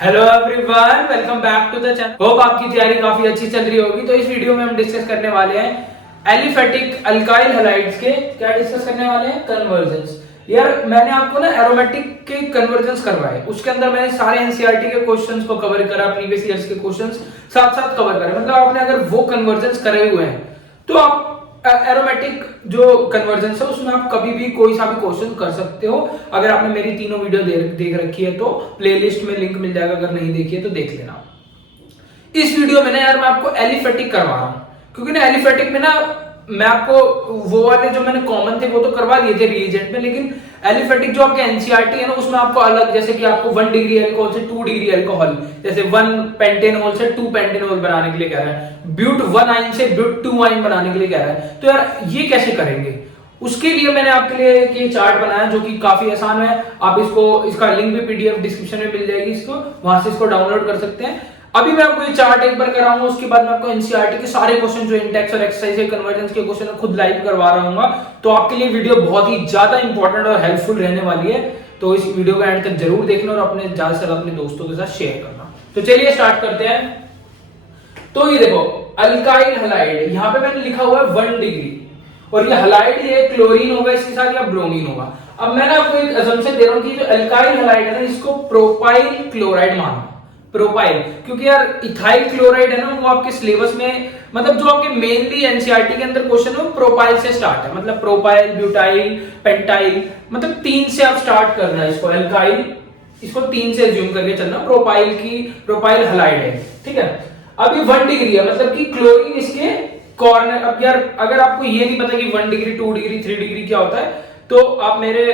Hello everyone, welcome back to the channel. Hope आपकी तैयारी काफी अच्छी चल रही होगी। तो इस वीडियो में हम डिस्कस करने वाले हैं एलिफेटिक अल्काइल हैलाइड्स के क्या डिस्कस करने वाले हैं कन्वर्जेंस। यार मैंने आपको ना एरोमेटिक के कन्वर्जेंस करवाए, उसके अंदर मैंने सारे एनसीईआरटी के क्वेश्चंस को कवर करा, प्रीवियस ईयर्स के क्वेश्चंस साथ साथ कवर करे। मतलब आपने अगर वो कन्वर्जेंस करे हुए हैं तो आप एरोमेटिक जो कन्वर्जेंस है उसमें आप कभी भी कोई सा भी क्वेश्चन कर सकते हो। अगर आपने मेरी तीनों वीडियो देख रखी है तो प्लेलिस्ट में लिंक मिल जाएगा, अगर नहीं देखी है तो देख लेना। इस वीडियो में ना यार मैं आपको एलिफेटिक करवा रहा हूं, क्योंकि ना एलिफेटिक में ना मैं आपको वो वाले जो मैंने कॉमन थे वो तो करवा दिए थे रीएजेंट में, लेकिन एलिफेटिक जो आपके एनसीईआरटी है ना उसमें आपको अलग, जैसे कि आपको 1 डिग्री अल्कोहल से 2 डिग्री अल्कोहल, जैसे 1 पेंटेनॉल से 2 पेंटेनॉल बनाने के लिए कह रहा है, ब्यूट 1 आइन से ब्यूट 2 आइन बनाने के लिए कह रहा है। तो यार ये कैसे करेंगे, उसके लिए मैंने आपके लिए एक चार्ट बनाया जो कि काफी आसान है। आप इसका लिंक भी पीडीएफ डिस्क्रिप्शन में मिल जाएगी, इसको वहां से इसको डाउनलोड कर सकते हैं। अभी मैं आपको ये चार्ट एक बार कराऊंगा, उसके बाद मैं आपको एनसीईआरटी के सारे क्वेश्चन जो इंटेक्स और एक्सरसाइज के कन्वर्जेंस के क्वेश्चन खुद लाइव करवा रहा हूँ। तो आपके लिए वीडियो बहुत ही ज्यादा इंपॉर्टेंट और हेल्पफुल रहने वाली है। तो इस वीडियो को एंड तक जरूर देखना और अपने ज्यादा से ज्यादा अपने दोस्तों के साथ शेयर करना। तो चलिए स्टार्ट करते हैं। तो ये देखो अल्काइल हैलाइड, यहाँ पे मैंने लिखा हुआ है 1 डिग्री, और ये हैलाइड ये क्लोरीन होगा इसके साथ या ब्रोमीन होगा। अब मैंने आपको एक असम्पशन दे रहा हूं कि जो अल्काइल हैलाइड है ना इसको प्रोपाइल क्लोराइड मानना। प्रोपाइल क्योंकि यार इथाइल क्लोराइड है ना वो आपके सिलेबस में, मतलब जो आपके मेनली एनसीईआरटी के अंदर क्वेश्चन है वो प्रोपाइल से स्टार्ट है। मतलब प्रोपाइल, ब्यूटाइल, पेंटाइल, मतलब 3 से आप स्टार्ट करना है इसको। अल्काइल इसको 3 से एज्यूम करके चलना। प्रोपाइल हैलाइड है, ठीक है। अब ये 1 डिग्री है, मतलब कि क्लोरीन इसके कॉर्नर। अब यार अगर आपको ये नहीं पता कि 1 डिग्री 2 डिग्री 3 डिग्री क्या होता है तो आप मेरे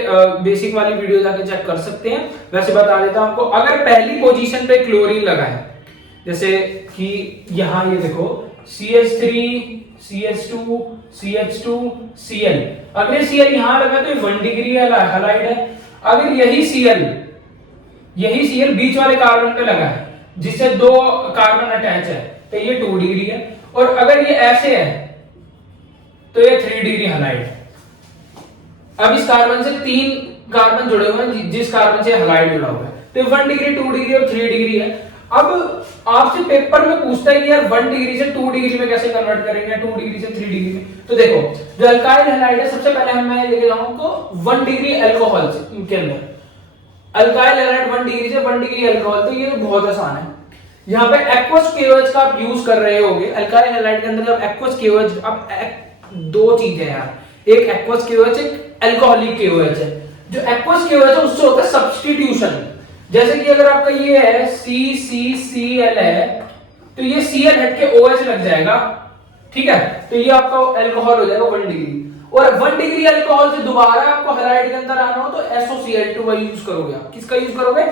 बेसिक वाली वीडियो जाके चेक कर सकते हैं। वैसे बता देता हूं आपको, अगर पहली पोजीशन पे क्लोरीन लगा है, जैसे कि यहां ये देखो CH3 CH2 CH2 Cl, अगर Cl यहां लगा तो 1 डिग्री हैलाइड है। अगर यही Cl बीच वाले कार्बन पे लगा है जिससे 2 कार्बन अटैच है तो ये 2 डिग्री है। और अगर ये ऐसे है तो ये 3 डिग्री हैलाइड है। अब इस कार्बन से 3 कार्बन जुड़े हुए हैं जिस कार्बन से हैलाइड जुड़ा हुआ है, तो 1 डिग्री 2 डिग्री और 3 डिग्री है। अब आपसे पेपर में पूछता है कि यार 1 डिग्री से 2 डिग्री में कैसे कन्वर्ट करेंगे, 2 डिग्री से 3 डिग्री में। तो देखो जो अल्काइल हैलाइड है सबसे पहले मैं लेके जाऊंगा 1 डिग्री अल्कोहल के अंदर। अल्काइल हैलाइड 1 डिग्री से 1 डिग्री अल्कोहल, तो ये तो बहुत आसान है। यहाँ पे एक्वस केओएच का आप यूज कर रहे होगे अल्काइल हैलाइड के अंदर। जब एक्वस केओएच, अब 2 चीजें हैं यार, एक एक्वस केओएच एक अल्कोहलिक केओएच है। जो एक्वस केओएच है उससे होता है सब्स्टिट्यूशन। जैसे कि अगर आपका ये है CCCl है तो ये Cl हट के OH लग जाएगा, ठीक है। तो ये आपका अल्कोहल हो जाएगा 1 डिग्री। और 1 डिग्री अल्कोहल से दोबारा आपको हैलाइड के अंदर आना हो तो SOCl2 का यूज करोगे। आप किसका यूज करोगे?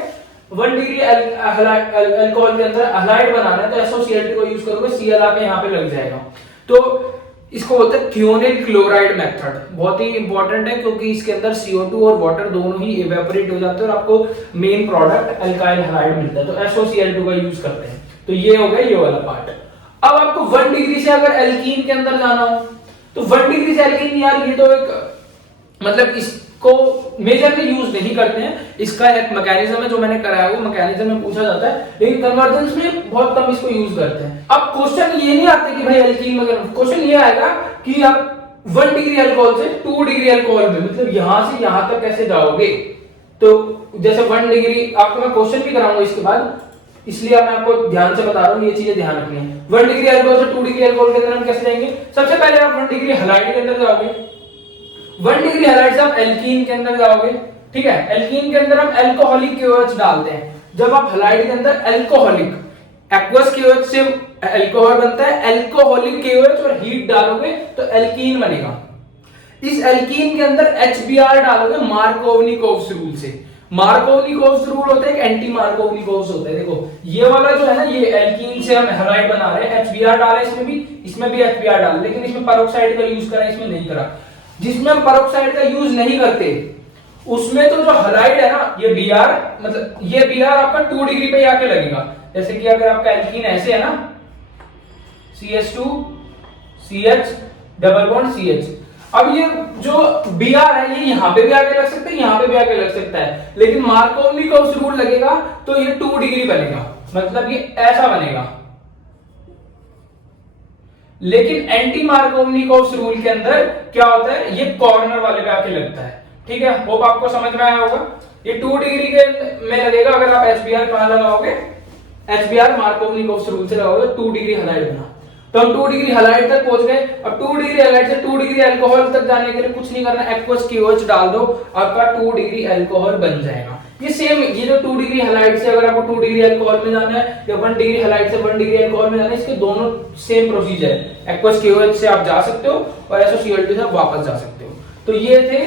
1 डिग्री अल्कोहल के अंदर हैलाइड बनाना है तो SOCl2 का यूज करोगे, Cl आके यहाँ पे लग जाएगा। तो इसको बोलते हैं थियोनिल क्लोराइड मेथड। बहुत ही इंपॉर्टेंट है क्योंकि इसके अंदर CO2 और वाटर दोनों ही इवेपोरेट हो जाते हैं और आपको मेन प्रोडक्ट अल्काइल हैलाइड मिलता है। तो SOCl2 का यूज करते हैं। तो ये हो गया ये वाला पार्ट। अब आपको 1 डिग्री से अगर एल्कीन के अंदर जाना हो तो 1 डिग्री से एल्कीन, यार ये तो एक मतलब इसको मेजरली यूज नहीं करते हैं। इसका एक मैकेनिज्म है जो मैंने कराया वो मैकेनिज्म में पूछा जाता है, लेकिन कन्वर्जेंस में बहुत कम इसको यूज करते हैं। अब क्वेश्चन ये नहीं आते कि भाई एल्कीन में, क्वेश्चन ये आएगा कि आप 1 डिग्री अल्कोहल से 2 डिग्री अल्कोहल में, मतलब यहां से यहां तक कैसे जाओगे। तो जैसे 1 डिग्री आपको मैं क्वेश्चन भी कराऊंगा इसके बाद, इसलिए मैं आपको ध्यान से बता रहा हूं, ये चीजें ध्यान रखनी है। 1 डिग्री अल्कोहल से 2 डिग्री अल्कोहल के अंदर हम कैसे जाएंगे? सबसे पहले आप 1 डिग्री हैलाइड के अंदर जाओगे। 1 डिग्री हैलाइड से आप एल्कीन के अंदर जाओगे, ठीक है। एल्कीन के अंदर हम अल्कोहलिक केओएच डालते हैं। जब आप हैलाइड के अंदर अल्कोहलिक, एक्वस केओएच से अल्कोहल बनता है, अल्कोहलिक केओएच और हीट डालोगे तो एल्कीन बनेगा। इस एल्कीन के अंदर HBr डालोगे मार्कोवनिकोव्स रूल से। मार्कोवनिकोव्स रूल होता है, एंटी मार्कोवनिकोव्स होता है। देखो ये वाला जो है ना, ये एल्कीन से हम हैलाइड बना रहे हैं, HBr डाला इसमें भी HBr डाला, लेकिन इसमें पेरोक्साइड का यूज करा, इसमें नहीं करा। जिसमें हम पेरोक्साइड का यूज नहीं करते उसमें तो जो हैलाइड है ना, ये Br, मतलब ये Br आपका 2 डिग्री पे आके लगेगा। जैसे कि अगर आपका एल्कीन ऐसे है ना, CH2 CH double bond CH, अब ये जो बी आर है ये यहाँ पे भी आके लग सकता है, यहाँ पे भी आके लग सकता है, लेकिन मार्कोवनिकोव्स रूल लगेगा तो ये 2 डिग्री बनेगा, मतलब ये ऐसा बनेगा। लेकिन एंटी मार्कोवनिकोव्स रूल के अंदर क्या होता है, ये कॉर्नर वाले पे आके लगता है। ठीक है, होप आपको समझ में आया होगा। ये 2 डिग्री के में लगेगा अगर आप एचबीआर कहां लगाओगे, एचबीआर मार्कोवनिकोव्स रूल से लगाओगे 2 डिग्री हलाइड बना। तो हम 2 डिग्री हलाइड तक पहुंच गए। अब 2 डिग्री हलाइड से 2 डिग्री अल्कोहल तक जाने के लिए कुछ नहीं करना, एक्वस KOH डाल दो, आपका 2 डिग्री अल्कोहल बन जाएगा। ये सेम, ये जो 2 डिग्री हलाइड से अगर आपको 2 डिग्री अल्कोहल में जाना है या 1 डिग्री हलाइड से 1 डिग्री अल्कोहल में जाना है, इसके दोनों सेम प्रोसीजर है। एक्वस KOH से आप जा सकते हो और SOCl2 से आप वापस जा सकते हो। तो ये थे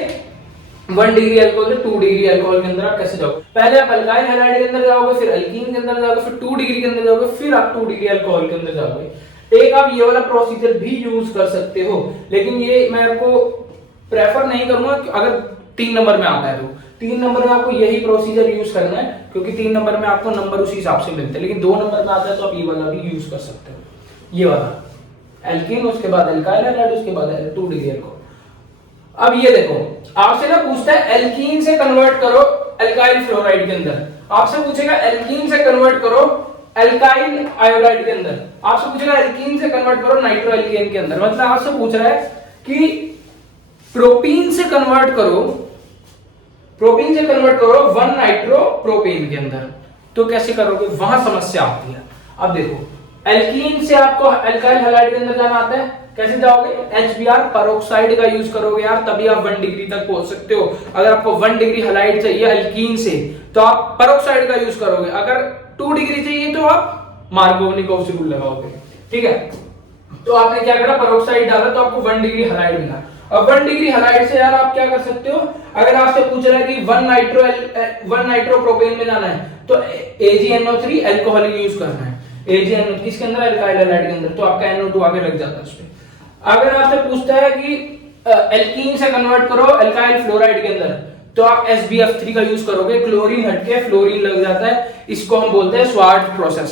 1 डिग्री अल्कोहल से 2 डिग्री अल्कोहल के अंदर आप कैसे जाओगे। पहले आप अल्काइल हैलाइड के अंदर जाओगे, फिर अल्कीन के अंदर जाओगे, फिर 2 डिग्री के अंदर जाओगे, फिर आप 2 डिग्री अल्कोहल के अंदर जाओगे। एक आप ये वाला प्रोसीजर भी यूज कर सकते हो, लेकिन ये मैं आपको प्रेफर नहीं करूंगा अगर 3 नंबर में आता है तो। 3 नंबर में आपको यही प्रोसीजर यूज करना है, क्योंकि 3 नंबर में आपको नंबर उसी हिसाब से मिलते हैं। लेकिन 2 नंबर में आता है तो आप ये वाला भी यूज कर सकते हो, ये वाला एल्कीन, उसके बाद अल्काइल हैलाइड, उसके बाद 2 डिग्री अल्कोहल। अब ये देखो, आपसे ना पूछता है एल्कीन से कन्वर्ट करो अल्काइल फ्लोराइड के अंदर, आपसे पूछेगा एल्कीन से कन्वर्ट करो अल्काइल आयोडाइड के अंदर, आपसे पूछेगा एल्कीन से कन्वर्ट करो नाइट्रो एल्केन के अंदर। मतलब आपसे पूछ रहा है कि प्रोपीन से कन्वर्ट करो, प्रोपीन से कन्वर्ट करो 1 नाइट्रो प्रोपेन के अंदर, तो कैसे करोगे, वहां समस्या आती है। अब देखो, एल्कीन से आपको अल्काइल हैलाइड के अंदर जाना आता है, कैसे जाओगे, HBr पेरोक्साइड का यूज करोगे यार, तभी आप 1 डिग्री तक पहुंच सकते हो। अगर आपको 1 डिग्री हैलाइड चाहिए अल्कीन से तो आप पेरोक्साइड का यूज करोगे, अगर 2 डिग्री चाहिए तो आप मार्कोवनिकोव्स रूल लगाओगे। ठीक है, तो आपने क्या करा, पेरोक्साइड डाला तो आपको 1 डिग्री हैलाइड मिला। अब 1 डिग्री हैलाइड से यार आप क्या कर सकते हो, अगर आपसे पूछ रहा है कि 1 नाइट्रो प्रोपेन में जाना है तो AgNO3 अल्कोहल यूज करना है। AgNO किसके अंदर, अल्काइल हैलाइड के अंदर, तो आपका NO2 आगे लग जाता है उसमें। अगर आपसे पूछता है कि एल्कीन से कन्वर्ट करो अल्काइल फ्लोराइड के अंदर, तो आप SbF3 का यूज करोगे, क्लोरीन हटके फ्लोरीन लग जाता है, इसको हम बोलते हैं Swarts process,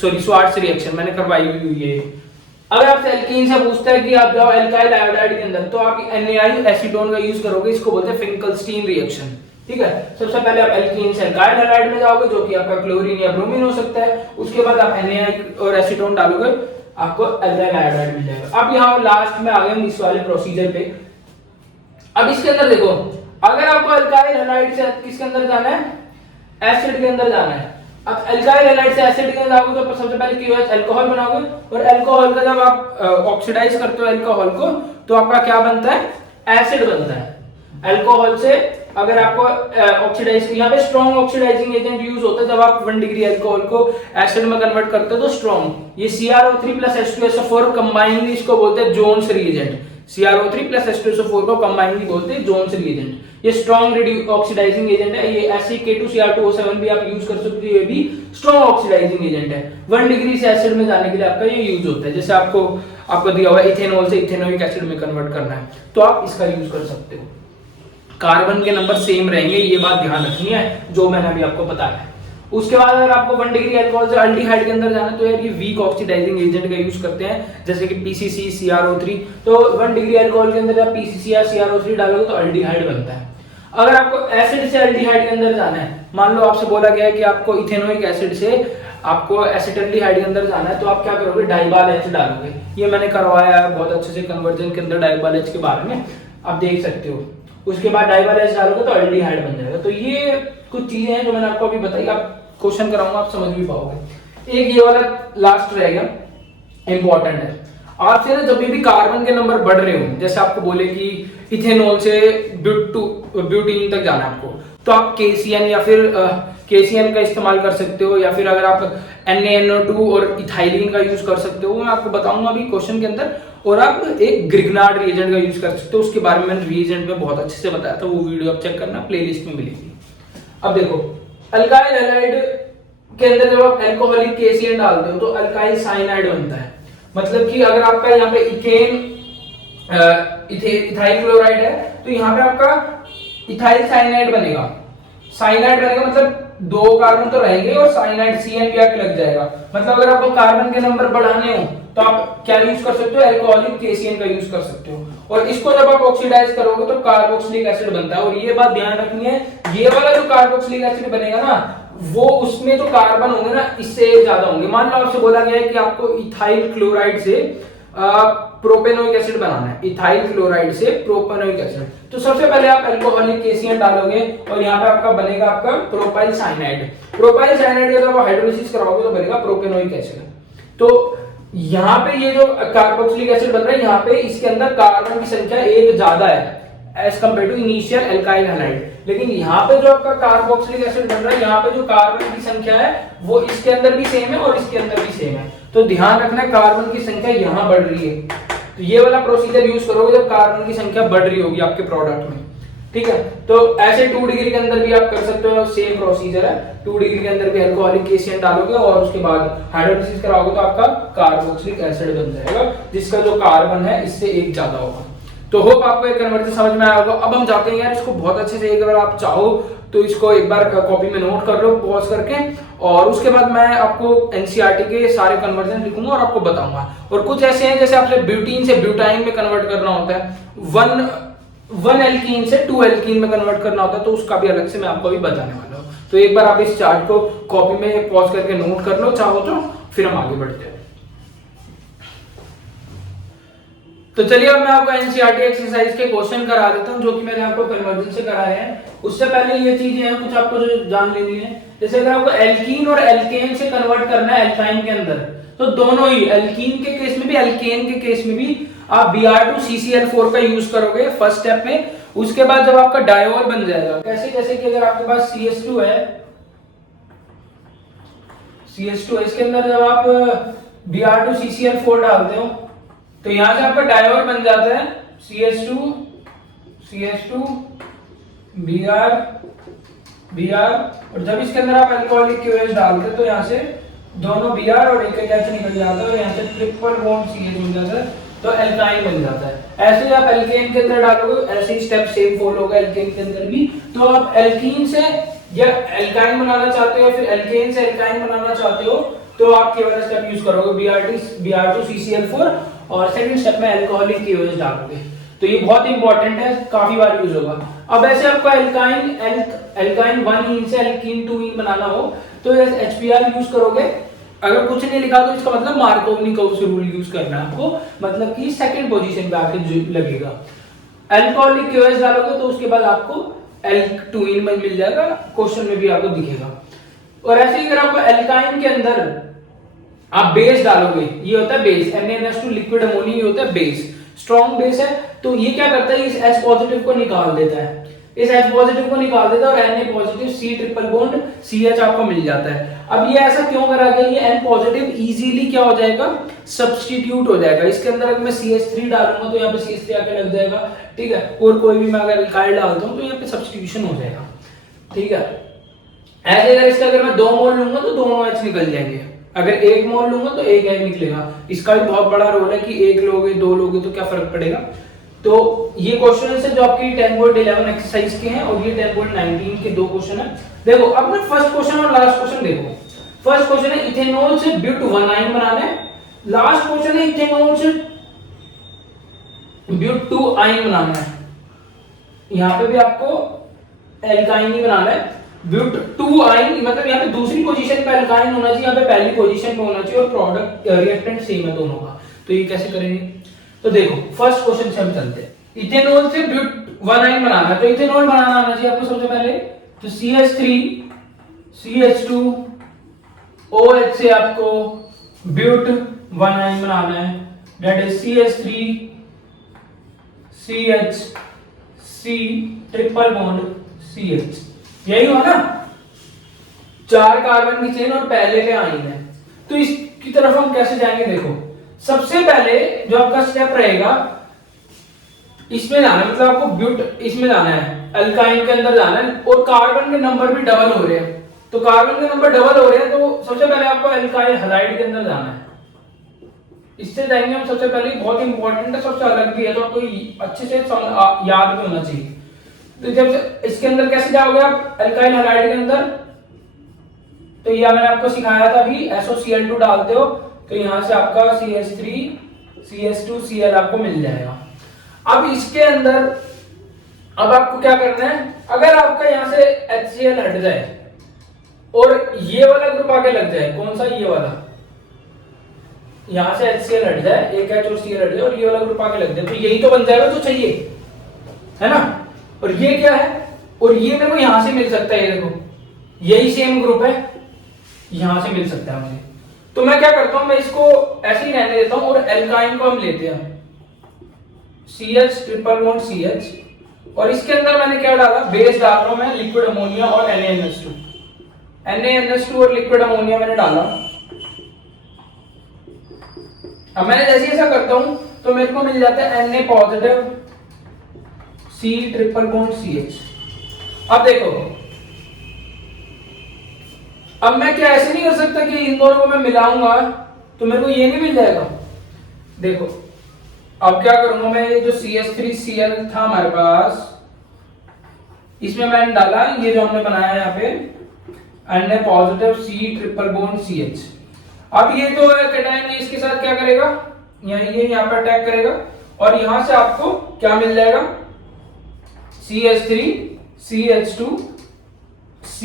sorry Swarts reaction, मैंने करवाई हुई है। अगर आपसे एल्कीन से पूछता है कि आप जाओ अल्काइल आयोडाइड के अंदर, तो आप NaI एसीटोन का यूज करोगे, इसको बोलते हैं फिंकलस्टीन रिएक्शन। ठीक है, सबसे पहले आप एल्कीन से अल्काइल हैलाइड में जाओगे, जो कि आपका क्लोरीन या ब्रोमीन हो सकता है, उसके बाद आप NaI और एसीटोन डालोगे, आपको अल्काइल आयोडाइड मिल जाएगा। अब यहाँ लास्ट में आ गए हम इस वाले प्रोसीजर पे। अब इसके अंदर देखो, अगर आपको अल्काइल हैलाइड से किसके अंदर जाना है, एसिड के अंदर जाना है। अब अल्काइल हैलाइड से एसिड के अंदर जाओगे तो सबसे पहले KOH अल्कोहल बनाओगे, और अल्कोहल का जब आप ऑक्सीडाइज करते हो अल्कोहल को, तो आपका क्या बनता है, एसिड बनता है। अल्कोहल से अगर आपको ऑक्सीडाइज, यहाँ पे स्ट्रॉन्ग ऑक्सीडाइजिंग एजेंट यूज होता है, जब आप 1 डिग्री अल्कोहल को एसिड में कन्वर्ट करते हो तो स्ट्रॉन्ग, ये CrO3 प्लस H2SO4 कंबाइनली इसको बोलते हैं Jones reagent. CrO3 plus H2SO4 को कंबाइनली बोलते हैं जोन्स रिएजेंट। ये स्ट्रॉन्ग ऑक्सीडाइजिंग एजेंट है। ये Ke2Cr2O7 भी आप यूज कर सकते हो, ये भी स्ट्रॉन्ग ऑक्सीडाइजिंग एजेंट है। 1 डिग्री से एसिड में जाने के लिए आपका ये यूज होता है। जैसे आपको दिया हुआ इथेनॉल से इथेनोइक एसिड में कन्वर्ट करना है, तो आप इसका यूज कर सकते हो। कार्बन के नंबर सेम रहेंगे, ये बात ध्यान रखनी है जो मैंने अभी आपको बताया। उसके बाद अगर आपको 1 डिग्री अल्कोहल से अल्डिहाइड के अंदर जाना, तो यार ये वीक ऑक्सीडाइजिंग एजेंट का यूज करते हैं, जैसे कि PCC CrO3। तो 1 डिग्री अल्कोहल के अंदर आप PCC या CrO3 डालोगे तो अल्डिहाइड बनता है। अगर आपको एसिड से अल्डिहाइड के अंदर जाना है, मान लो आपसे बोला गया है कि आपको इथेनोइक एसिड से आपको एसिटाल्डिहाइड के अंदर जाना है, तो आप क्या करोगे, डाइबाल H डालोगे। ये मैंने करवाया है बहुत अच्छे से कन्वर्जन के अंदर डाइबाल H के बारे में, आप देख सकते हो। उसके बाद डाइबाल H डालोगे तो अल्डिहाइड बन जाएगा। तो ये कुछ चीजें हैं जो मैंने आपको अभी बताई, आप क्वेश्चन कराऊंगा आप समझ भी पाओगे। एक ये वाला लास्ट रह गया, इंपॉर्टेंट है। आपसे ना जब भी कार्बन के नंबर बढ़ रहे हो, जैसे आपको बोले कि इथेनॉल से ब्यूटीन तक जाना है आपको, तो आप KCN या फिर KCN का इस्तेमाल कर सकते हो, या फिर अगर आप NaNO2 और इथाइलिन का यूज कर सकते हो, मैं आपको बताऊंगा अभी क्वेश्चन के अंदर। और आप एक ग्रिग्नार्ड रिएजेंट का यूज कर सकते हो, उसके बारे में मैंने रिएजेंट में बहुत अच्छे से बताया था, वो वीडियो आप चेक करना, प्लेलिस्ट में मिलेगी। अब देखो, अल्काइल हैलाइड के अंदर जब आप अल्कोहलिक KCN डालते हो तो अल्काइल साइनाइड बनता है। मतलब कि अगर आपका यहाँ पे इथाइल क्लोराइड है, तो यहाँ पे आपका इथाइल साइनाइड बनेगा। साइनाइड बनेगा मतलब दो कार्बन तो रहेंगे और साइनाइड CN भी आके लग जाएगा। मतलब अगर आपको कार्बन के नंबर बढ़ाने हो तो आप क्या यूज कर सकते हो, अल्कोहलिक KCN का यूज कर सकते हो। और इसको जब आप ऑक्सीडाइज करोगे तो कार्बोक्सिलिक एसिड बनता है। और ये बात ध्यान रखनी है, ये वाला जो कार्बोक्सिलिक एसिड बनेगा ना, वो उसमें जो कार्बन होंगे ना इससे ज्यादा होंगे। मान लो आपसे बोला गया है कि आपको इथाइल क्लोराइड से प्रोपेनोइक एसिड बनाना है, इथाइल क्लोराइड से प्रोपेनोइक एसिड, तो सबसे पहले आप अल्कोहलिक KCN डालोगे और यहाँ पे आपका बनेगा आपका प्रोपाइल साइनाइड। प्रोपाइल साइनाइड का जब आप हाइड्रोलिसिस कराओगे तो बनेगा प्रोपेनोइक एसिड। तो यहाँ पे ये जो कार्बोक्सिलिक एसिड बन रहा है, यहाँ पे इसके अंदर कार्बन की संख्या एक ज्यादा है as compared to initial alkyl halide. लेकिन यहाँ पे जो आपका कार्बोक्सिलिक एसिड बन रहा है, यहाँ पे जो कार्बन की संख्या है वो इसके अंदर भी सेम है और इसके अंदर भी सेम है। तो ध्यान रखना कार्बन की संख्या यहाँ बढ़ रही है, तो ये वाला प्रोसीजर यूज करोगे जब कार्बन की संख्या बढ़ रही होगी आपके प्रोडक्ट में। ठीक है, तो ऐसे 2 डिग्री के अंदर भी आप कर सकते हो, सेम प्रोसीजर है। 2 डिग्री के अंदर भी अल्कोहलिक KCN डालोगे और उसके बाद हाइड्रोलिसिस कराओगे तो आपका कार्बोक्सिलिक एसिड बन जाएगा, जिसका जो कार्बन है इससे एक ज्यादा होगा। तो होप आपको ये कन्वर्जन समझ में आया होगा। अब हम जाते हैं यार इसको बहुत अच्छे से, अगर आप चाहो तो इसको एक बार कॉपी में नोट कर लो पॉज करके, और उसके बाद मैं आपको NCERT के सारे कन्वर्जन लिखूंगा और आपको बताऊंगा। और कुछ ऐसे हैं जैसे आपसे ब्यूटीन से ब्यूटाइन में कन्वर्ट करना होता है, वन एल्कीन से 2 एल्कीन में कन्वर्ट करना होता है, तो उसका भी अलग से मैं आपको अभी बताने वाला हूँ। तो एक बार आप इस चार्ट को कॉपी में पॉज करके नोट कर लो चाहो तो, फिर हम आगे बढ़ते हैं। तो चलिए अब मैं आपको NCERT एक्सरसाइज के क्वेश्चन करा देता हूं जो कि मैंने आपको कन्वर्जन से कराए हैं। उससे पहले ये चीजें हैं कुछ आपको जो जान लेनी है, जैसे अगर आपको एल्कीन और एल्केन से कन्वर्ट करना है एल्काइन के अंदर, तो दोनों ही एल्कीन के केस में भी एल्केन के केस में भी आप Br2CCl4 का यूज करोगे फर्स्ट स्टेप में। उसके बाद जब आपका डायोल बन जाएगा, कैसे, जैसे कि अगर आपके पास CH2 है, CH2 इसके अंदर जब आप Br2CCl4 डालते हो तो यहां से आपका डायोल बन जाता है CH2 Br, और जब इसके अंदर आप अल्कोहलिक QH डालते हैं तो यहाँ से दोनों Br और एक H निकल जाता है और यहाँ से ट्रिपल बॉन्ड CH मिल जाता है, तो एल्काइन बन जाता है। ऐसे आप एल्केन के अंदर डालोगे, ऐसे ही स्टेप सेम फॉलो होगा एल्केन के अंदर भी। तो आप एल्कीन से या एल्काइन बनाना चाहते हो, फिर एल्केन से एल्काइन बनाना चाहते हो, तो आप केवल स्टेप यूज करोगे Br2CCl4 और सेकंड स्टेप में अल्कोहलिक KOH डालोगे। तो ये बहुत इंपॉर्टेंट है, काफी बार यूज होगा। अब ऐसे आपको एल्काइन 1 से एल्कीन 2 बनाना हो तो HBr यूज करोगे। अगर कुछ नहीं लिखा तो इसका मतलब मार्कोव-निकोव रूल यूज करना है आपको, मतलब कि सेकंड पोजीशन पे आके लगेगा। अल्कोहलिक KOH डालोगे तो उसके बाद आपको L2 में मिल जाएगा, क्वेश्चन में भी आपको दिखेगा। और ऐसे ही अगर आपको एल्काइन के अंदर आप बेस डालोगे, ये होता है बेस, NaNH2 लिक्विड अमोनियम, ये होता है बेस, स्ट्रॉन्ग बेस है, तो ये क्या करता है, इस H पॉजिटिव को निकाल देता है, इस H पॉजिटिव को निकाल देता है और Na positive C triple bond CH आपको मिल जाता है। अब ये ऐसा क्यों करा गया, ये N पॉजिटिव इजीली क्या हो जाएगा, सब्स्टिट्यूट हो जाएगा। इसके अंदर अगर मैं CH3 डालूंगा तो यहाँ पे CH3 आके लग जाएगा, ठीक है, और कोई भी मैं अगर एल्काइल डालता हूँ तो यहाँ पे सब्स्टिट्यूशन हो जाएगा, ठीक है। ऐसे अगर इसका अगर मैं 2 मोल लूंगा तो दोनों H निकल जाएंगे, अगर 1 मोल लूंगा तो 1 H निकलेगा। इसका भी बहुत बड़ा रोल है कि 1 लोगे 2 लोगे तो क्या फर्क पड़ेगा। तो ये क्वेश्चन है जो आपकी 10.11 एक्सरसाइज के हैं और ये 10.19 के 2 क्वेश्चन है। देखो अब मैं फर्स्ट क्वेश्चन और लास्ट क्वेश्चन देखो। फर्स्ट क्वेश्चन है इथेनॉल से ब्यूट-1 आयन बनाना है, लास्ट क्वेश्चन है इथेनॉल से ब्यूट-2 आयन बनाना है। यहाँ पे भी आपको एल्काइन ही बनाना है, ब्यूट-2 आयन, मतलब यहाँ पे दूसरी पोजीशन पे एल्काइन होना चाहिए, यहाँ पे पहली पोजीशन पे होना चाहिए और प्रोडक्ट रिएक्टेंट सेम है दोनों का। तो ये कैसे करेंगे, तो देखो फर्स्ट क्वेश्चन से हम चलते हैं। इथेनॉल से ब्यूट-1 आयन बनाना है, तो इथेनॉल बनाना आना चाहिए आपको सबसे पहले। तो CH3 CH2 OH से आपको ब्यूट-1 आयन बनाना है, that is CH3 CH C triple bond CH, यही हो ना, 4 कार्बन की चेन और पहले पे आयन है। तो इसकी तरफ हम कैसे जाएंगे, देखो सबसे पहले जो आपका स्टेप रहेगा इसमें जाना है, मतलब आपको ब्यूट इसमें जाना है, अल्काइन के अंदर जाना है, और कार्बन के नंबर भी डबल हो रहे हैं। तो कार्बन के नंबर डबल हो रहे हैं तो सबसे पहले आपको अल्काइल हैलाइड के अंदर जाना है। इससे जाएंगे हम सबसे पहले, बहुत इंपॉर्टेंट है, सबसे अलग भी है, तो आपको अच्छे से याद भी होना चाहिए। तो जब इसके अंदर कैसे जाओगे आप, अल्काइल हैलाइड के अंदर तो यह मैंने आपको सिखाया था अभी, SOCl2 डालते हो तो यहां से आपका CH3 CH2Cl आपको मिल जाएगा। अब इसके अंदर अब आपको क्या करना है, अगर आपका यहां से HCl हट जाए और ये वाला ग्रुप आगे लग जाए, कौन सा, ये वाला, यहां से HCl हट जाए, एक H और Cl हट जाए और ये वाला ग्रुप आगे लग जाए, तो यही तो बन जाएगा जो चाहिए, है ना। और ये क्या है, और ये मेरे को यहां से मिल सकता है, ये देखो यही सेम ग्रुप है, यहां से मिल सकता है मुझे। तो मैं क्या करता हूं, मैं इसको ऐसे ही रहने देता हूं और एल्काइन को हम लेते हैं CH ट्रिपल बॉन्ड CH, और इसके अंदर मैंने क्या डाला, बेस डाल रहा हूं मैं लिक्विड अमोनिया और NaNH2 और लिक्विड अमोनिया मैंने डाला। अब मैंने जैसे ऐसा करता हूं तो मेरे को मिल जाता है Na positive C triple bond CH। अब देखो, अब मैं क्या ऐसे नहीं कर सकता कि इन दोनों को मैं मिलाऊंगा तो मेरे को ये नहीं मिल जाएगा। देखो अब क्या करूंगा मैं, ये जो CH3Cl था हमारे पास, इसमें मैंने डाला ये जो हमने बनाया यहाँ पे Na positive C triple bond CH। अब ये जो कैटायन है इसके साथ क्या करेगा, ये यहाँ पे अटैक करेगा और यहां से आपको क्या मिल जाएगा, CH3 CH2 C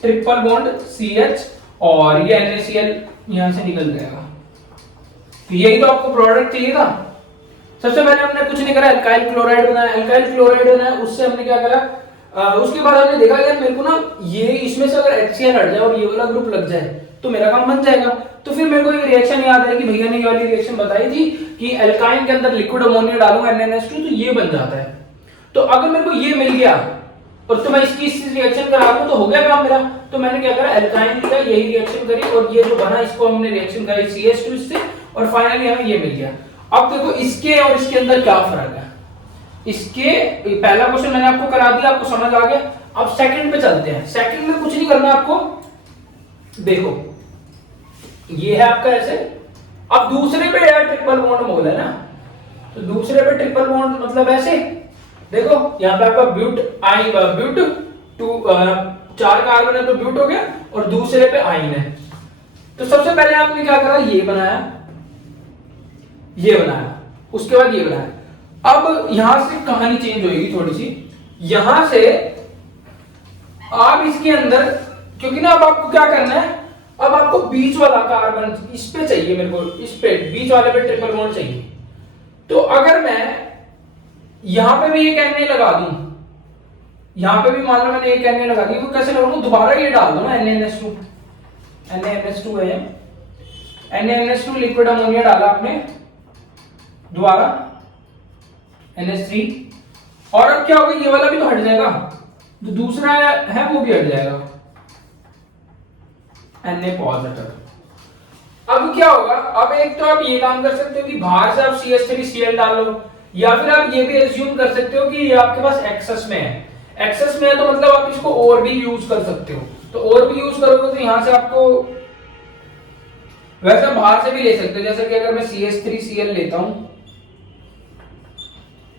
triple bond CH और ये NaCl यहां से निकल जाएगा। तो यही तो आपको प्रोडक्ट चाहिए था। सबसे पहले हमने कुछ नहीं करा, अल्काइल क्लोराइड बनाया, उससे हमने क्या करा, उसके बाद हमने देखा यार मेरे को ना ये इसमें से अगर HCl हट जाए और ये वाला ग्रुप लग जाए तो मेरा काम बन जाएगा। तो फिर मेरे को ये रिएक्शन याद है कि भैया ने ये वाली रिएक्शन बताई थी कि अल्काइन के अंदर लिक्विड अमोनिया डालूंगा NaNH2 तो ये बन जाता है। तो अगर मेरे को ये मिल गया और तो मैं इसकी रिएक्शन करा दूं तो हो गया काम मेरा। तो मैंने क्या करा, अल्काइन लिया, यही रिएक्शन करी और ये जो बना इसको हमने रिएक्शन करी CH2 इससे और फाइनली हमें ये मिल गया। अब देखो इसके और इसके अंदर क्या फर्क है। इसके पहला क्वेश्चन मैंने आपको करा दिया, आपको समझ आ गया। अब सेकंड पे चलते हैं। सेकंड में कुछ नहीं करना आपको, देखो ये है आपका ऐसे। अब दूसरे पे यार ट्रिपल बॉन्ड मोल है ना, तो दूसरे पे ट्रिपल बॉन्ड मतलब ऐसे देखो, यहाँ पे आपका ब्यूट टू 4 कार्बन है तो ब्यूट हो गया और दूसरे पे आइन है। तो सबसे पहले आपने क्या करा, ये बनाया, उसके बाद ये बनाया। अब यहां से कहानी चेंज होगी थोड़ी सी। यहां से आप इसके अंदर, क्योंकि ना अब आपको क्या करना है, अब आपको बीच वाला कार्बन इस पे चाहिए, मेरे को इस पे बीच वाले पे ट्रिपल बॉन्ड चाहिए। तो अगर मैं यहां पे भी एक Na लगा दूं, यहां पे भी मान लो मैंने एक Na लगा दी, वो कैसे लगाऊंगा, दोबारा ये डाल दो ना NaNH2 है, NaNH2 लिक्विड अमोनिया डाला आपने, दोबारा NH3, और अब क्या होगा, ये वाला भी तो हट जाएगा, जो दूसरा है वो भी हट जाएगा, Na पॉजिटिव। अब क्या होगा, अब एक तो आप ये काम कर सकते हो कि बाहर से आप CH3Cl डाल लो, या फिर आप ये भी एज्यूम कर सकते हो कि ये आपके पास एक्सेस में है। एक्सेस में है तो मतलब आप इसको और भी यूज कर सकते हो। तो और भी यूज करोगे तो यहां से आपको वैसे बाहर से भी ले सकते हो, जैसे कि अगर मैं CH3Cl लेता हूं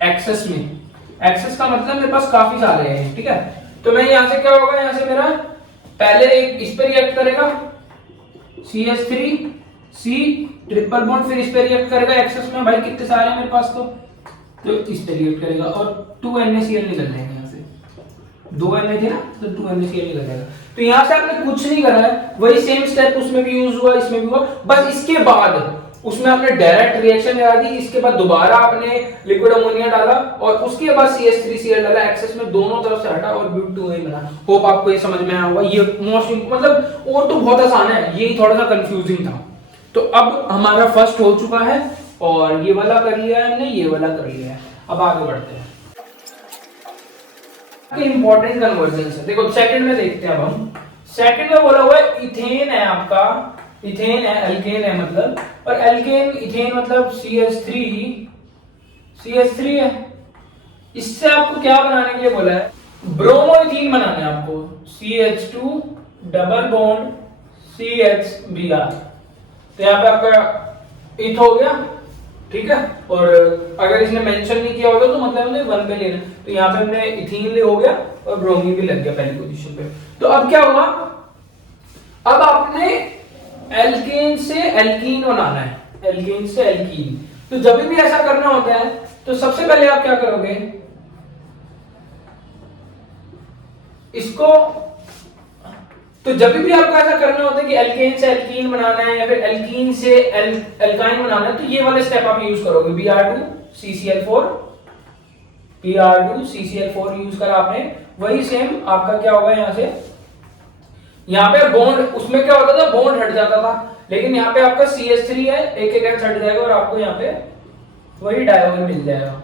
एक्सेस में, एक्सेस का मतलब मेरे पास काफी सारे हैं, ठीक है। तो मैं यहां से क्या होगा, यहां से मेरा पहले एक इस पे रिएक्ट करेगा CH3C ट्रिपल बॉन्ड, फिर इस पे रिएक्ट करेगा एक्सेस में, भाई कितने सारे हैं मेरे पास, तो इस पे रिएक्ट करेगा और 2 NaCl निकल जाएंगे यहां से, 2 Na थे ना तो 2 NaCl निकल जाएगा। तो यहां से आपने कुछ नहीं करा है, वही सेम स्टेप उसमें भी यूज हुआ, इसमें भी हुआ, बस इसके बाद उसमें आपने डायरेक्ट रिएक्शन लगा दी, इसके बाद दोबारा आपने लिक्विड अमोनिया डाला और उसके बाद CH3Cl डाला, एक्सेस में दोनों तरफ से हटा और ब्यूट 2 बना। होप आपको ये समझ में आया होगा। ये मोस्ट मतलब और तो बहुत आसान है, यही थोड़ा सा कंफ्यूजिंग था। तो अब हमारा फर्स्ट हो चुका है और ये वाला कर लिया है हमने, ये वाला कर लिया है। अब आगे बढ़ते हैं, इंपॉर्टेंट कन्वर्जन है। देखो सेकंड में देखते हैं। अब हम सेकंड में बोला हुआ है इथेन है आपका, इथेन है, एल्केन है मतलब, और एल्केन इथेन मतलब CH3 है। इससे आपको क्या बनाने के लिए बोला है, ब्रोमोइथीन बनाना है आपको, CH2 डबल बॉन्ड CHBr। तो यहाँ पे आपका इथ हो गया, ठीक है। और अगर इसने मेंशन नहीं किया होगा तो मतलब हमने 1 पे लेना, तो यहाँ पे हमने इथीन ले हो गया और ब्रोमीन भी लग गया पहली पोजीशन पे। तो अब क्या हुआ, अब आपने एल्केन से एल्कीन बनाना है, एल्केन से एल्कीन। तो जब भी ऐसा करना होता है तो सबसे पहले आप क्या करोगे, इसको, तो जब भी आपको ऐसा करना होता है कि एल्केन से एल्कीन बनाना है या फिर एल्कीन से एल्काइन बनाना है, तो ये वाले स्टेप आप यूज करोगे। Br2CCl4, Br2CCl4 यूज करा आपने, वही सेम आपका क्या होगा यहां से, यहाँ पे बॉन्ड, उसमें क्या होता था बॉन्ड हट जाता था, लेकिन यहाँ पे आपका CH3 है, एक एक H हट जाएगा और आपको यहाँ पे वही डायोल मिल जाएगा।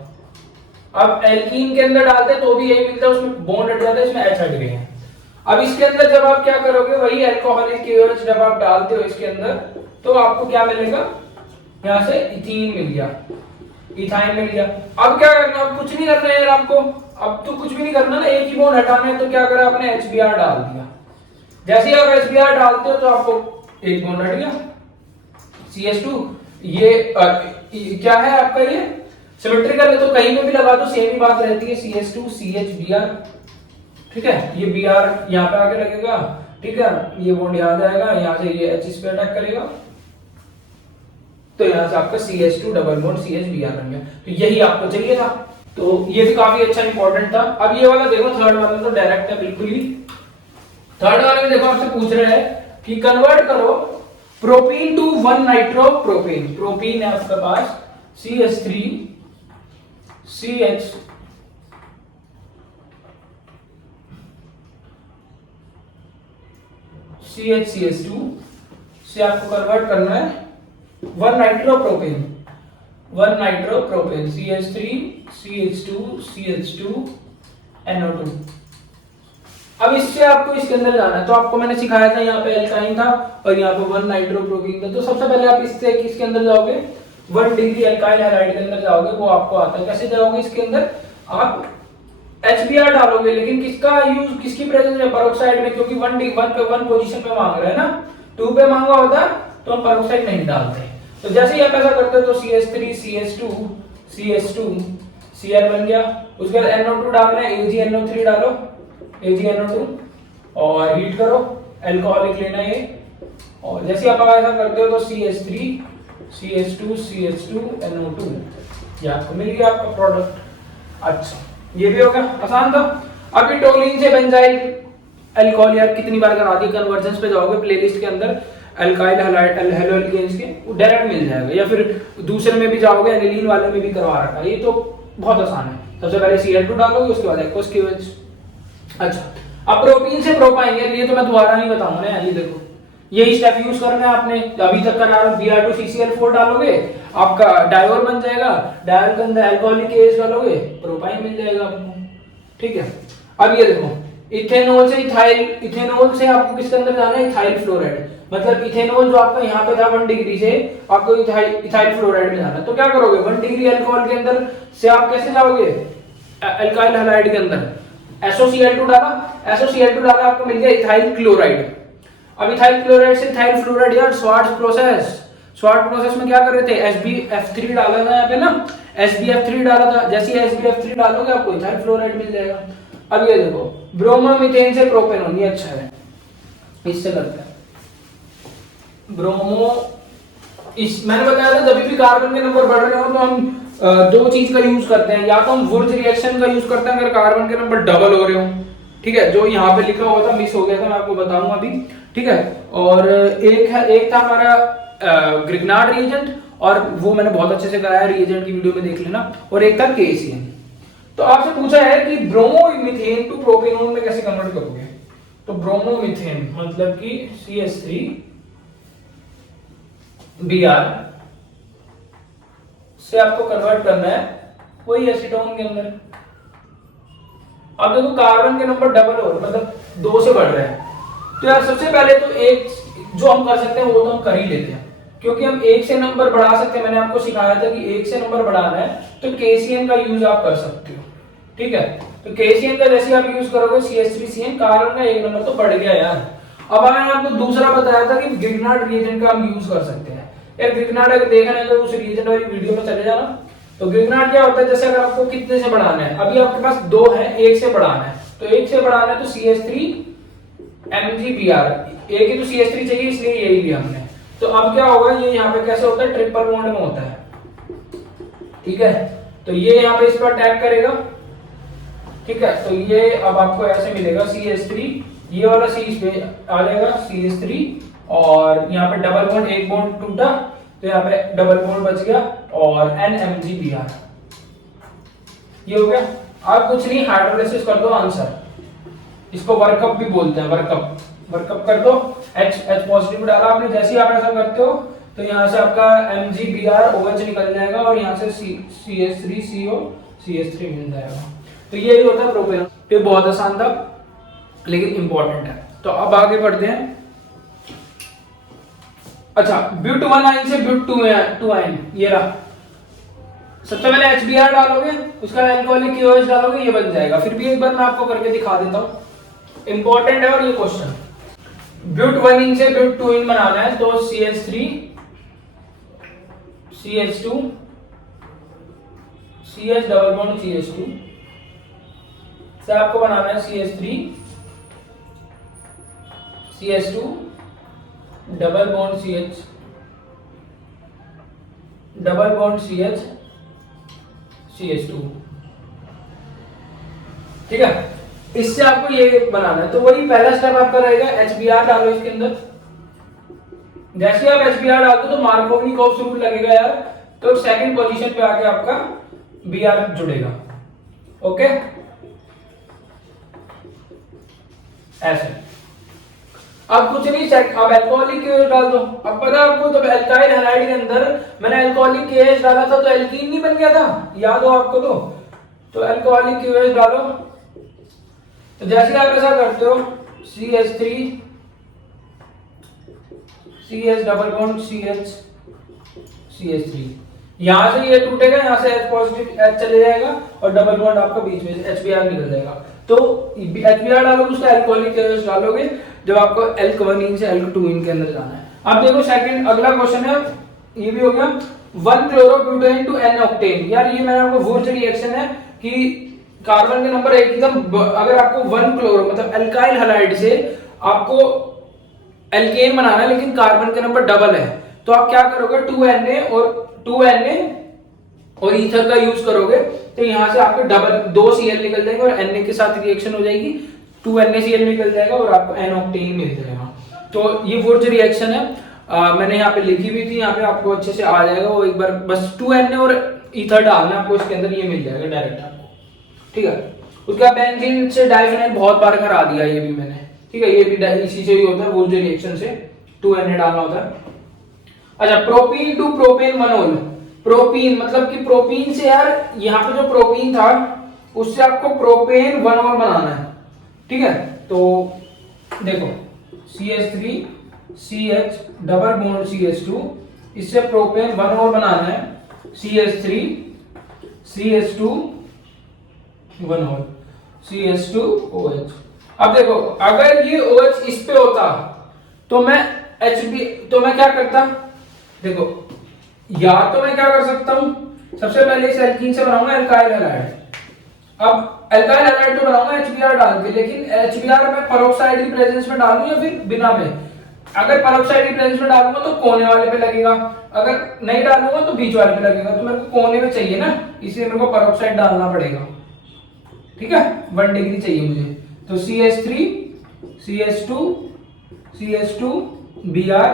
अब एल्कीन के अंदर डालते तो भी यही मिलता है, उसमें बॉन्ड हट जाता है, इसमें H हट गए हैं। अब इसके अंदर जब आप क्या करोगे, वही अल्कोहलिक KOH जब आप डालते हो इसके अंदर, तो आपको क्या मिलेगा, यहाँ से इथीन मिल गया, इथाइन मिल गया। अब क्या करना, अब कुछ नहीं करना है यार आपको, अब तो कुछ भी नहीं करना ना, एक ही बॉन्ड हटाना है, तो क्या करा आपने HBr डाल दिया। जैसे ही आप HBr डालते हो तो आपको एक बॉन्ड हट गया, CH2, ये क्या है आपका, ये सिमेट्रिकल है, तो कहीं पे भी लगा दो सेम ही बात रहती है, CH2 CHBr, ठीक है। ये Br यहाँ पे आके लगेगा, ठीक है, ये बॉन्ड यहाँ जाएगा, यहाँ से ये H इस पे अटैक करेगा, तो यहाँ से आपका CH2 डबल बॉन्ड CHBr बन गया। तो यही आपको चाहिए था, तो ये भी काफी अच्छा इंपॉर्टेंट था। अब ये वाला देखो, थर्ड वाला तो डायरेक्ट है बिल्कुल ही। थर्ड वाले में देखो आपसे पूछ रहे हैं कि कन्वर्ट करो propene to 1 nitro propane. Propene है आपके पास CH3 CH CH2 से आपको कन्वर्ट करना है 1 nitropropane, 1 nitropropane CH3 CH2 CH2 NO2। अब इससे आपको इसके अंदर जाना है, तो आपको मैंने सिखाया था यहाँ पे एल्काइन था और यहाँ पे 1 नाइट्रोप्रोपीन था। तो सबसे पहले आप इससे किसके अंदर जाओगे, 1 डिग्री एल्काइल हैलाइड के अंदर जाओगे, वो आपको आता है। कैसे जाओगे, इसके अंदर आप HBr डालोगे, लेकिन किसका यूज, किसकी प्रेजेंस में, पेरोक्साइड में, क्योंकि 1 पोजीशन पे मांग रहा है ना, 2 पे मांगा होता तो हम पेरोक्साइड नहीं डालते। तो जैसे ही आप ऐसा करते हो तो CH3 CH2 Cl बन गया। उसके बाद NO2 डालना है, AgNO3 डालो, AgNO2 और हीट करो, अल्कोहलिक लेना है ये, और जैसे आप ऐसा करते हो तो CH3 CH2 CH2 NO2, ये आपको मिल गया आपका प्रोडक्ट। अच्छा, ये भी हो गया, आसान था। अभी टोलिन से बेंजाइल अल्कोहल यार कितनी बार करा दी, कन्वर्जेंस पे जाओगे प्लेलिस्ट के अंदर, अल्काइल हैलाइड हेलोएल्केन्स के, वो डायरेक्ट मिल जाएगा, या फिर दूसरे में भी जाओगे, एनिलीन वाले में भी करवा रखा है, ये तो बहुत आसान है। सबसे पहले Cl2 डालोगे, उसके बाद एक्वस KOH। अच्छा, अब प्रोपीन से प्रोपाइन, ये तो मैं दोबारा नहीं बताऊंगा ना, ये देखो यही स्टेप यूज करना है आपने, अभी तक करा रहा हूं। Br2CCl4 डालोगे, आपका डायोल बन जाएगा, डायोल के अंदर अल्कोहलिक KH डालोगे, प्रोपाइन मिल जाएगा आपको, ठीक है। अब ये देखो, इथेनॉल से इथाइल, इथेनॉल से आपको किसके अंदर जाना है, इथाइल फ्लोराइड, मतलब इथेनॉल जो आपका यहाँ पे था 1 डिग्री से, आपको इथाइल फ्लोराइड में जाना है। तो क्या करोगे, 1 डिग्री अल्कोहल के अंदर से आप कैसे जाओगे, अल्काइल हैलाइड के अंदर, SOCl2 डाला, आपको मिल गया इथाइल क्लोराइड। अब इथाइल क्लोराइड से इथाइल फ्लोराइड, यार स्वार्ट्ज प्रोसेस में क्या कर रहे थे, SbF3 डाला था यहाँ पे ना, SbF3 डाला था, जैसे SbF3 डालोगे आपको इथाइल फ्लोराइड मिल जाएगा। अब ये देखो, ब्रोमोमीथेन से प्रोपेनॉन, ये अच्छा है, इससे करते हैं ब्रोमो। मैंने बताया था जब भी कार्बन के नंबर बढ़ रहे हो तो हम दो चीज का यूज करते हैं, या तो हम वुर्ज रिएक्शन का यूज करते हैं अगर कार्बन के नंबर डबल हो रहे हो, ठीक है, जो यहाँ पे लिखा हुआ था मिस हो गया था, मैं आपको बताऊंगा अभी, ठीक है। और एक था हमारा ग्रिग्नार्ड रिएजेंट, और वो मैंने बहुत अच्छे से कराया, रिएजेंट की वीडियो में देख लेना, और एक था KCN। तो आपसे पूछा है कि ब्रोमोमीथेन टू प्रोपेनॉन में कैसे कन्वर्ट करोगे, तो ब्रोमोमीथेन मतलब कि CH3 Br से आपको कन्वर्ट करना है वही एसीटोन के अंदर। अब देखो कार्बन के नंबर डबल हो, मतलब 2 से बढ़ रहे हैं, तो यार सबसे पहले तो एक जो हम कर सकते हैं वो तो हम कर ही लेते हैं, क्योंकि हम 1 से नंबर बढ़ा सकते हैं। मैंने आपको सिखाया था कि 1 से नंबर बढ़ाना है तो KCN का यूज आप कर सकते हो, ठीक है। तो KCN का जैसे आप यूज करोगे CH3CN, कार्बन का 1 नंबर तो बढ़ गया यार। अब मैंने आपको दूसरा बताया था कि ग्रिग्नार्ड रिएजेंट का हम यूज कर सकते हैं। यार ग्रिग्नार्ड अगर देखना है तो उस रिएजेंट वाली वीडियो में चले जाना। तो ग्रिग्नार्ड क्या होता है, जैसे अगर आपको कितने से बढ़ाना है, अभी आपके पास 2 है, 1 से बढ़ाना है, तो 1 से बढ़ाना है तो CH3 MgBr, एक ही तो CH3 चाहिए इसलिए यही लिया हमने। तो अब क्या होगा, ये यहाँ पे कैसे होता है, ट्रिपल बॉन्ड में होता है, ठीक है। तो ये यहाँ पे इस पर अटैक करेगा, ठीक है। तो ये अब आपको ऐसे मिलेगा CH3, ये वाला C इस पे आ जाएगा CH3, और यहाँ पे डबल बॉन्ड, एक बॉन्ड टूटा तो यहाँ पे डबल बॉन्ड बच गया और NMgBr, ये हो गया। अब कुछ नहीं, हाइड्रोलाइसिस कर दो, आंसर। इसको वर्कअप भी बोलते हैं, वर्कअप कर दो। H पॉजिटिव डाला आपने, जैसे ही आप ऐसा करते हो तो यहाँ से आपका MgBr OH निकल जाएगा और यहाँ से CH3CO CH3 मिल जाएगा। तो ये ही होता है प्रोपेन। ये बहुत आसान था लेकिन इंपॉर्टेंट है। तो अब आगे बढ़ते हैं। अच्छा, ब्यूट 1 आयन से ब्यूट 2 आयन, ये रहा। सबसे पहले HBr डालोगे, उसका अल्कोहलिक KOH डालोगे, ये बन जाएगा। फिर भी एक बार मैं आपको करके दिखा देता हूँ, इंपॉर्टेंट है और ये क्वेश्चन। ब्यूट 1 इन से ब्यूट 2 इन बनाना है, तो CH3 CH2 CH double bond CH2 से आपको बनाना है CH3 CH2 double bond CH double bond CH CH2, ठीक है। इससे आपको ये बनाना है। तो वही पहला स्टेप आपका रहेगा, HBr डालो इसके अंदर। जैसे आप HBr डालते हो तो मार्कोवनिक रूल लगेगा यार, तो सेकंड पोजीशन पे आके आपका Br जुड़ेगा, ओके, ऐसे। अब कुछ नहीं, अब अल्कोहलिक KOH डाल दो। अब पता है आपको, जब एल्काइल हैलाइड के अंदर मैंने अल्कोहलिक KOH डाला था तो एल्कीन नहीं बन गया था, याद हो आपको? तो अल्कोहलिक KOH डालो। तो जैसे आप ऐसा करते हो, CH3 CH double bond CH CH3, यहां से ये टूटेगा, यहां से H पॉजिटिव H चले जाएगा और डबल बॉन्ड आपका बीच में से HBr निकल जाएगा। तो HBr डालोगे, उसका अल्कोहलिक KOH डालोगे जब आपको अल्क1 से अल्क2 के अंदर जाना है। अब देखो सेकंड, अगला क्वेश्चन है, ये भी हो गया 1 क्लोरोब्यूटेन टू N ऑक्टेन। यार ये मैंने आपको वुर्ज रिएक्शन है कि कार्बन के नंबर एकदम, अगर आपको 1 क्लोरो मतलब अल्काइल हैलाइड से आपको एल्केन बनाना है लेकिन कार्बन के नंबर डबल है, तो आप क्या करोगे, 2Na और ईथर का यूज करोगे, तो यहां से आपको डबल 2 Cl निकल जाएंगे और Na के साथ रिएक्शन हो जाएगी, 2NaCl निकल जाएगा और आपको N ऑक्टेन मिल जाएगा। तो ये वुर्ज रिएक्शन है, मैंने यहाँ पे लिखी हुई थी, यहाँ पे आपको अच्छे से आ जाएगा वो। एक बार बस 2Na और ईथर डालना आपको इसके अंदर, ये मिल जाएगा डायरेक्ट आपको, ठीक है। उसका बेंजीन से डाइफेनाइल बहुत बार करा दिया ये भी मैंने, ठीक है। ये भी इसी से ही होता है, वुर्ज रिएक्शन से 2Na डालना होता है। अच्छा, propene to propane Manol. Propene मतलब कि प्रोपीन से यार, यहाँ पे जो प्रोपीन था उससे आपको प्रोपेन वनोल बनाना है, ठीक है। तो देखो CH3 CH double bond CH2, इससे प्रोपेन वनोल बनाना है, CH3 CH2 वनोल CH2OH। अब देखो, अगर ये OH इस पे होता तो मैं क्या करता, देखो या तो मैं क्या कर सकता हूं, सबसे पहले इस एल्कीन से बनाऊंगा अल्काइल हैलाइड। अब अल्काइल हैलाइड तो बनाऊंगा HBr डाल के, लेकिन HBr मैं पेरोक्साइड की प्रेजेंस में डालूं या फिर बिना में? अगर पेरोक्साइड की प्रेजेंस में डालूंगा तो कोने वाले पे लगेगा, अगर नहीं डालूंगा तो बीच वाले पे लगेगा। तो मेरे को कोने में चाहिए ना, इसलिए मेरे को पेरोक्साइड डालना पड़ेगा, ठीक है। 1 डिग्री चाहिए मुझे। तो CH3 CH2 Br,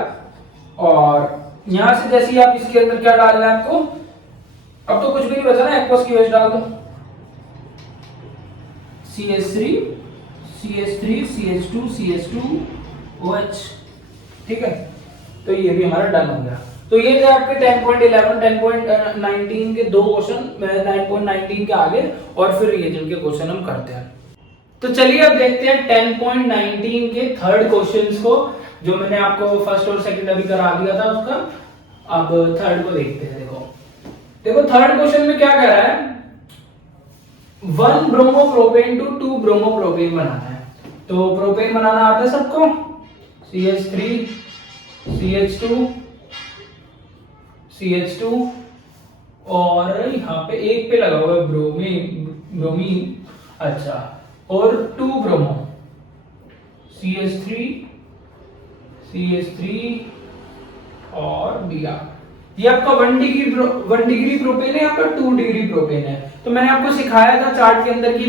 और यहां से जैसे ही आप इसके अंदर क्या डालना है आपको, अब तो कुछ भी नहीं बचा ना, एक्वस KOH डाल दो, CH3 CH2 CH2OH, ठीक है। तो ये भी हमारा डन हो गया। तो ये थे आपके 10.11 10.19 के 2 क्वेश्चन, 9.19 के आगे और फिर रिएजेंट के क्वेश्चन हम करते हैं। तो चलिए अब देखते हैं 10.19 के थर्ड क्वेश्चंस को, जो मैंने आपको फर्स्ट और सेकंड अभी करा दिया था उसका। अब थर्ड को देखते हैं। देखो थर्ड क्वेश्चन में क्या कह रहा है, 1 ब्रोमोप्रोपेन टू 2 ब्रोमोप्रोपेन बनाना है। तो प्रोपेन बनाना आता है सबको, CH3 CH2 और यहाँ पे एक पे लगा हुआ है ब्रोमीन, अच्छा, और 2 ब्रोमो CH3 CH3 और Br। ये आपका 1 डिग्री प्रोपेन है, आपका 2 डिग्री प्रोपेन है। तो मैंने आपको सिखाया था चार्ट के अंदर कि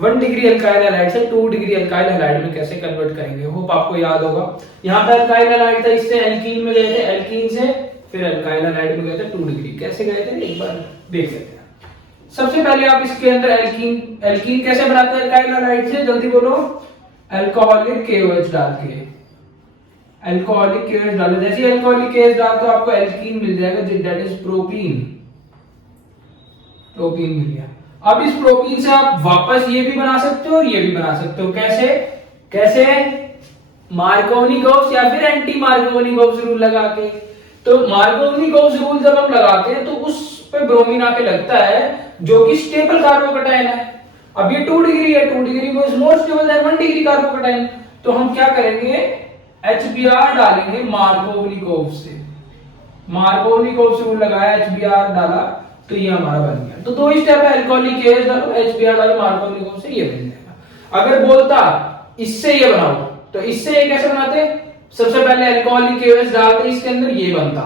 1 डिग्री अल्काइल हैलाइड से 2 डिग्री अल्काइल हैलाइड में कैसे कन्वर्ट करेंगे। होप आपको याद होगा। यहाँ पे अल्काइल हैलाइड था, इससे एल्कीन में गए थे, एल्कीन से फिर अल्काइल हैलाइड में गए थे 2 डिग्री। कैसे गए थे एक बार देख लेते हैं। सबसे पहले आप इसके अंदर एल्कीन कैसे बनाते हैं अल्काइल हैलाइड से, जल्दी बोलो। अल्कोहलिक KOH डाल के, अल्कोहलिक KOH डालो। जैसे अल्कोहलिक KOH डाल तो आपको एल्कीन मिल जाएगा, दैट इज प्रोपीन। प्रोपीन मिल गया। अब इस प्रोपीन से आप वापस ये भी बना सकते हो और ये भी बना सकते हो। कैसे कैसे? मार्कोवनी-गॉस या फिर एंटी मार्कोवनी-गॉस रूल लगा के। तो मार्कोवनी-गॉस रूल जब हम लगाते हैं तो उस पे ब्रोमीन आके लगता है जो कि स्टेबल कार्बोकैटायन है। अब ये 2 डिग्री है, 2 डिग्री में more stable then 1 degree carbocation. तो हम क्या करेंगे, HBr डालेंगे मार्कोवनी-गॉस से। मार्कोवनी-गॉस रूल लगाया, HBr डाला तो ये हमारा बन गया। तो 2 स्टेप है, अल्कोहलिक KOH डालो, HBr डालो, मार्कोवनी-गॉस से ये बन जाएगा। अगर बोलता इससे ये बनाओ तो इससे ये कैसे बनाते? सबसे पहले अल्कोहलिक KOH डालते इसके अंदर, ये बनता।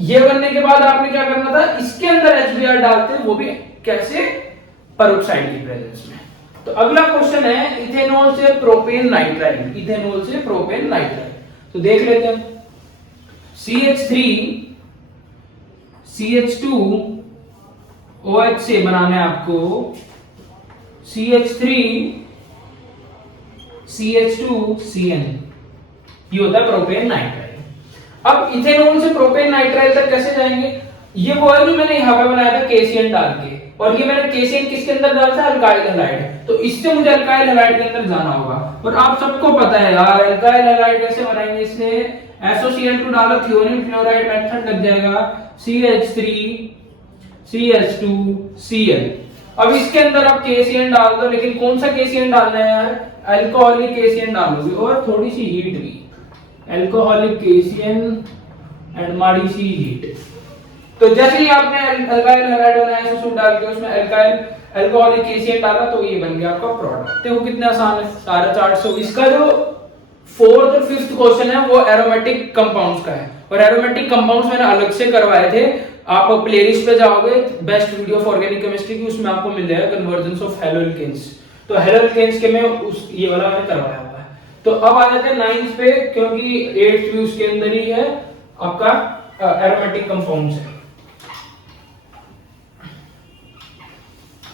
ये बनने के बाद आपने क्या करना था, इसके अंदर HBr डालते, वो भी कैसे? पेरोक्साइड की प्रेजेंस में। तो अगला क्वेश्चन है इथेनॉल से प्रोपेन नाइट्राइल। इथेनॉल से प्रोपेन नाइट्राइल तो देख लेते हैं। CH3 CH2 OH से बनाना है आपको CH3 CH2 CN, ये होता है प्रोपेन नाइट्राइल। अब इथेनॉल से प्रोपेन नाइट्राइल तक कैसे जाएंगे? ये वो है जो मैंने यहां पे बनाया था KCN डाल के, और ये मैंने KCN किसके अंदर डाला था? Alkyl halide. तो इससे मुझे अल्काइल हैलाइड के अंदर जाना होगा। और आप सबको पता है यार अल्काइल हैलाइड कैसे बनाएंगे, इससे SOCl2 डालो, थियोनिन क्लोराइड मेथड लग जाएगा, CH3 CH2 Cl। अब इसके अंदर आप KCN डाल दो, लेकिन कौन सा KCN डालना है यार? अल्कोहलिक KCN डालोगे और थोड़ी सी हीट भी, अल्कोहलिक KCN एंड माड़ी सी हीट। तो जैसे ही आपने अल्काइल हैलाइड बनाया SO2 डाल के उसमें अल्कोहलिक KCN डाला तो ये बन गया आपका प्रोडक्ट। देखो कितना आसान है सारा चार्ट। सो इसका जो 4th और 5th क्वेश्चन है वो एरोमेटिक कंपाउंड्स का है, और एरोमेटिक कंपाउंड्स मैंने अलग से करवाए थे। आप प्लेलिस्ट पे जाओगे, best video for organic chemistry की, उसमें आपको मिल जाएगा कन्वर्जेंस ऑफ हैलोअल्केन्स। तो हैलोअल्केन्स के में उस ये वाला मैंने करवाया हुआ है। तो अब आ जाते हैं 9th पे, क्योंकि 8th भी उसके अंदर ही है आपका एरोमेटिक कंपाउंड्स है।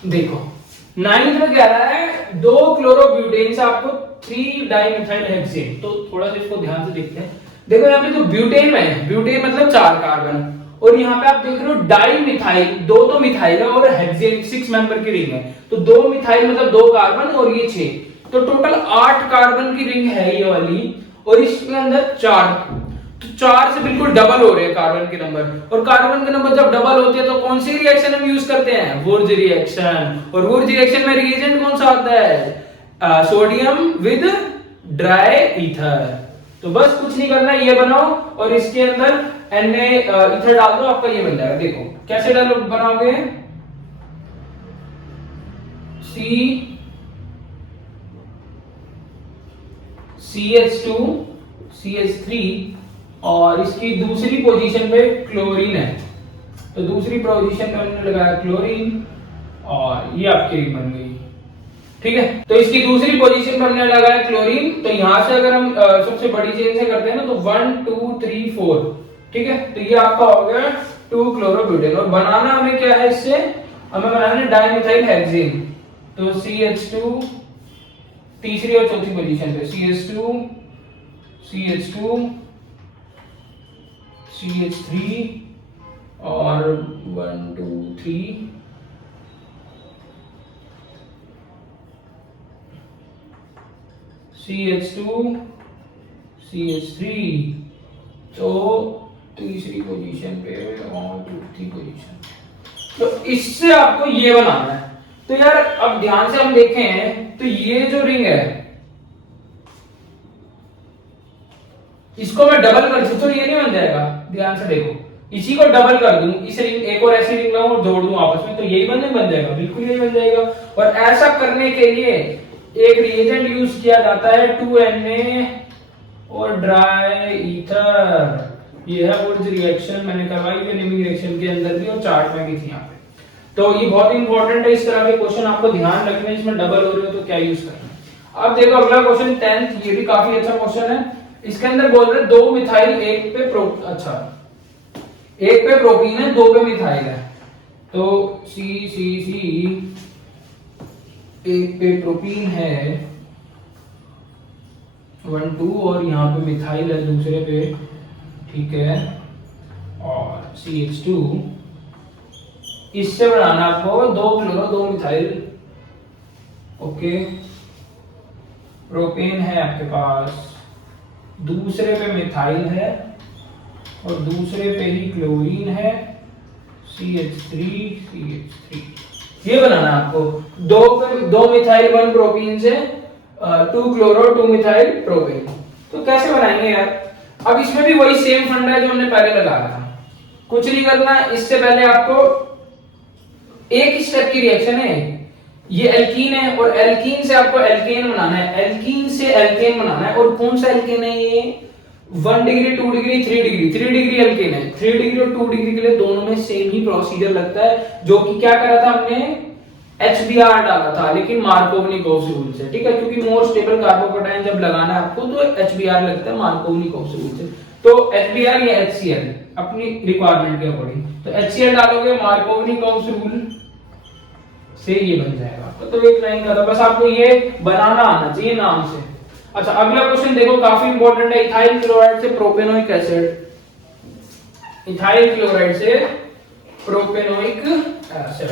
देखो 9th में क्या रहा है, 2 क्लोरोब्यूटेन से आपको 3 डाइमिथाइल हेक्सेन। तो थोड़ा सा इसको ध्यान से देखते हैं। देखो यहाँ पे जो ब्यूटेन में, ब्यूटेन मतलब 4 कार्बन, और यहाँ पे आप देख रहे हो डाइमिथाइल, 2 तो मिथाइल है और हेक्सेन 6 मेंबर की रिंग है। तो 2 मिथाइल मतलब 2 कार्बन और ये 6, तो टोटल 8 कार्बन की रिंग है ये वाली, और इसके अंदर 4। तो 4 से बिल्कुल डबल हो रहे हैं कार्बन के नंबर, और कार्बन के नंबर जब डबल होते हैं तो कौन सी रिएक्शन हम यूज करते हैं? वुर्ज रिएक्शन। और वुर्ज रिएक्शन में रिएजेंट कौन सा आता है? Sodium with dry ether. तो बस कुछ नहीं करना, ये बनाओ और इसके अंदर Na ईथर डाल दो, आपका ये बन जाएगा। देखो कैसे डालो, बनाओगे CH2 CH3, और इसकी दूसरी पोजीशन पे क्लोरीन है, तो दूसरी पोजीशन पे हमने लगाया क्लोरीन, और ये आपकी रिंग बन गई। ठीक है, तो इसकी दूसरी पोजीशन पर हमने लगाया क्लोरीन। तो यहां से अगर हम सबसे बड़ी चेन से करते हैं ना, तो 1 2 3 4, ठीक है। तो ये आपका हो गया 2 क्लोरोब्यूटेन, और बनाना हमें क्या है इससे? हमें बनाना है डाइमिथाइल हेक्सेन। तो CH2 तीसरी और चौथी पोजीशन पे, CH2 CH3 और 1 2 3 CH2 CH3, तो तीसरी पोजीशन पे और चौथी पोजीशन। तो इससे आपको ये बनाना है। तो यार अब ध्यान से हम देखें तो ये जो रिंग है इसको मैं डबल कर दूं तो ये नहीं बन जाएगा। ध्यान से देखो, इसी को डबल कर दूं, इस रिंग एक और ऐसी रिंग लाऊं और जोड़ दूं आपस में, तो यही बन जाएगा, बिल्कुल यही बन जाएगा। और ऐसा करने के लिए एक रिएजेंट यूज किया जाता है 2Na और ड्राई ईथर। ये है वुड्स रिएक्शन, मैंने करवाई है नेमिंग रिएक्शन के अंदर भी और चार्ट में भी थी यहाँ पे। तो ये बहुत इंपॉर्टेंट है, इस तरह के क्वेश्चन आपको ध्यान रखना है, इसमें डबल हो रहे हो तो क्या यूज करना है। अब देखो अगला क्वेश्चन 10th, ये भी काफी अच्छा क्वेश्चन है। इसके अंदर बोल रहे 2 मिथाइल एक पे प्रोपीन है, 2 पे मिथाइल है। तो C एक पे प्रोपीन है 1 2 और यहाँ पे मिथाइल है दूसरे पे, ठीक है। और CH2 इससे बनाना आपको 2 क्लोरो 2 मिथाइल, ओके। प्रोपेन है आपके पास, दूसरे पे मिथाइल है और दूसरे पे ही क्लोरीन है CH3। ये बनाना आपको 2 मिथाइल 1 प्रोपीन से 2 क्लोरो 2 मिथाइल प्रोपेन। तो कैसे बनाएंगे यार? अब इसमें भी वही सेम फंडा है जो हमने पहले लगाया था, कुछ नहीं करना। इससे पहले आपको एक स्टेप की रिएक्शन है, ये एल्कीन है और एल्कीन से आपको एल्केन बनाना है, एल्कीन से एल्केन बनाना है। और कौन सा एल्केन है ये? 1 degree 2 degree 3 degree 3 degree alkane है। 3 डिग्री और 2 डिग्री के लिए दोनों में सेम ही प्रोसीजर लगता है, जो कि क्या करा था हमने, HBr डाला था, लेकिन मार्कोवनिकोव रूल से, ठीक है। क्योंकि मोर स्टेबल कार्बोकेटाइन जब लगाना है आपको तो HBr लगता है मार्कोवनिकोव रूल से। तो HBr या HCl अपनी रिक्वायरमेंट के अकॉर्डिंग, तो HCl डालोगे मार्कोवनिकोव रूल से ये बन जाएगा आपका। तो एक लाइन का था, बस आपको ये बनाना आना चाहिए नाम से। अच्छा अगला क्वेश्चन देखो, काफी इंपॉर्टेंट है। इथाइल क्लोराइड से प्रोपेनोइक एसिड, इथाइल क्लोराइड से propanoic acid,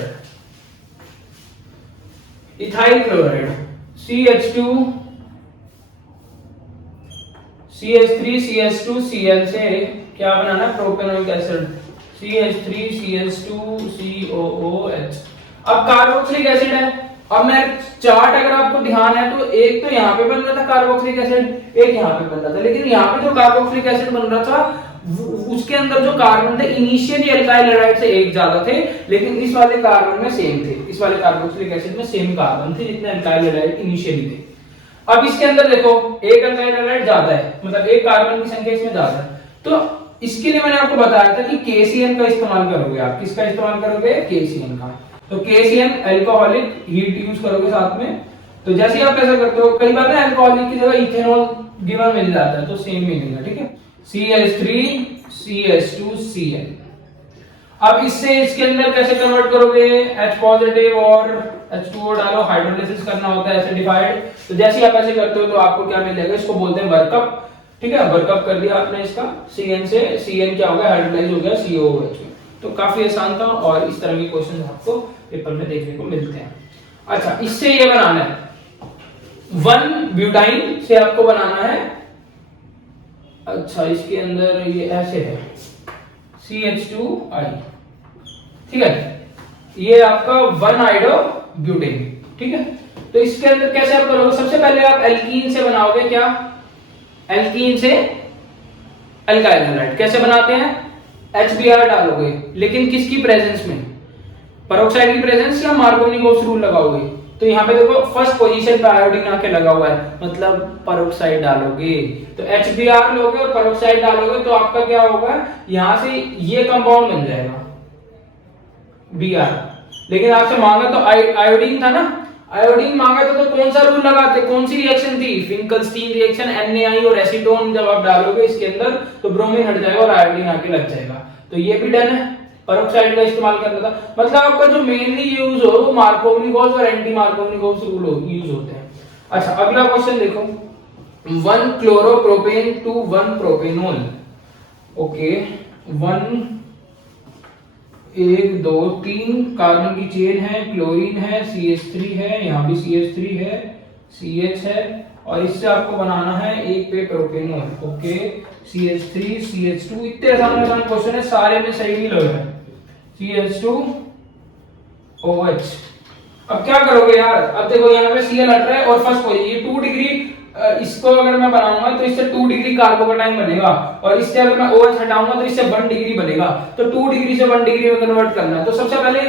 ethyl chloride CH2 CH3 CH2 Cl से क्या बनाना है, propanoic acid CH3 CH2 COOH। अब कार्बोक्सिलिक एसिड है। अब मैं चार्ट अगर आपको ध्यान है तो एक तो यहाँ पे बन रहा था कार्बोक्सिलिक एसिड, एक यहाँ पे बन रहा था, लेकिन यहाँ पे जो कार्बोक्सिलिक एसिड बन रहा था उसके अंदर जो कार्बन थे इनिशियली अल्काइल हैलाइड से एक ज्यादा थे, लेकिन इस वाले कार्बन में सेम थे, इस वाले कार्बोक्सिलिक एसिड में सेम कार्बन थे जितने अल्काइल हैलाइड इनिशियली थे। अब इसके अंदर देखो एक अल्काइल हैलाइड ज्यादा है, मतलब एक कार्बन की संख्या इसमें ज्यादा है। तो इसके लिए मैंने आपको बताया था कि KCN का इस्तेमाल करोगे आप। किसका इस्तेमाल करोगे? KCN का। तो KCN अल्कोहलिक हीट यूज करोगे साथ में। तो जैसे आप ऐसा करते हो, कई बार ना अल्कोहलिक की जगह इथेनॉल गिवन मिल जाता है, तो सेम मीनिंग है, ठीक है। CH3 CH2 Cl। अब इससे इसके अंदर कैसे कन्वर्ट करोगे? H पॉजिटिव और H2O डालो, हाइड्रोलिसिस करना होता है एसिडिफाइड। तो जैसे आप ऐसे करते हो तो आपको क्या मिल जाएगा, इसको बोलते हैं वर्कअप, ठीक है। वर्कअप कर दिया आपने इसका, CN से CN क्या हो गया, हाइड्रोलाइज हो गया COOH में। तो काफी आसान था और इस तरह के क्वेश्चन आपको पेपर में देखने को मिलते हैं। अच्छा इससे ये बनाना है 1 ब्यूटाइन से आपको बनाना है। अच्छा इसके अंदर ये ऐसे है CH2I, ठीक है। ये आपका 1 आइडो ब्यूटेन, ठीक है। तो इसके अंदर कैसे आप करोगे? सबसे पहले आप एल्कीन से बनाओगे, क्या? एल्कीन से अल्काइल हैलाइड। कैसे बनाते हैं? HBr डालोगे, लेकिन किसकी प्रेजेंस में? पेरोक्साइड की प्रेजेंस या मार्कोवनिकोव रूल लगाओगे? तो यहाँ पे देखो फर्स्ट पोजीशन पे आयोडीन आके लगा हुआ है, मतलब पेरोक्साइड डालोगे। तो HBr लोगे और पेरोक्साइड डालोगे तो आपका क्या होगा, यहाँ से ये कंपाउंड बन जाएगा Br। लेकिन आपसे मांगा तो आयोडीन था ना, आयोडीन मांगा था तो कौन सा रूल लगाते? कौन सी रिएक्शन थी? Finkelstein reaction. NaI और एसीटोन जब आप डालोगे इसके अंदर तो ब्रोमीन हट जाएगा और आयोडीन आके लग जाएगा। तो ये भी डन है। पेरोक्साइड का इस्तेमाल करना था, मतलब आपका जो मेनली यूज हो वो मार्कोवनिकोव और एंटी मार्कोवनिकोव रूल यूज होते हैं। अच्छा अगला क्वेश्चन देखो, 1 chloropropane to 1 propanol, okay. 1 2 3 carbon की चेन है, क्लोरीन है, CH3 है, यहाँ भी CH3 है, CH है, और इससे आपको बनाना है 1 पे प्रोपेनॉल, ओके। CH3 CH2, इतने आसान क्वेश्चन है, सारे में सही नहीं लग रहा है। CH2OH। अब क्या करोगे यार? अब देखो यहाँ पे Cl हट रहा है और फर्स्ट पोजीशन ये 2 डिग्री, इसको अगर मैं बनाऊंगा तो इससे 2 डिग्री कार्बोकेटाइन बनेगा, और इससे अगर मैं OH हटाऊंगा तो इससे 1 डिग्री बनेगा। तो 2 डिग्री से 1 डिग्री में कन्वर्ट करना है। तो सबसे पहले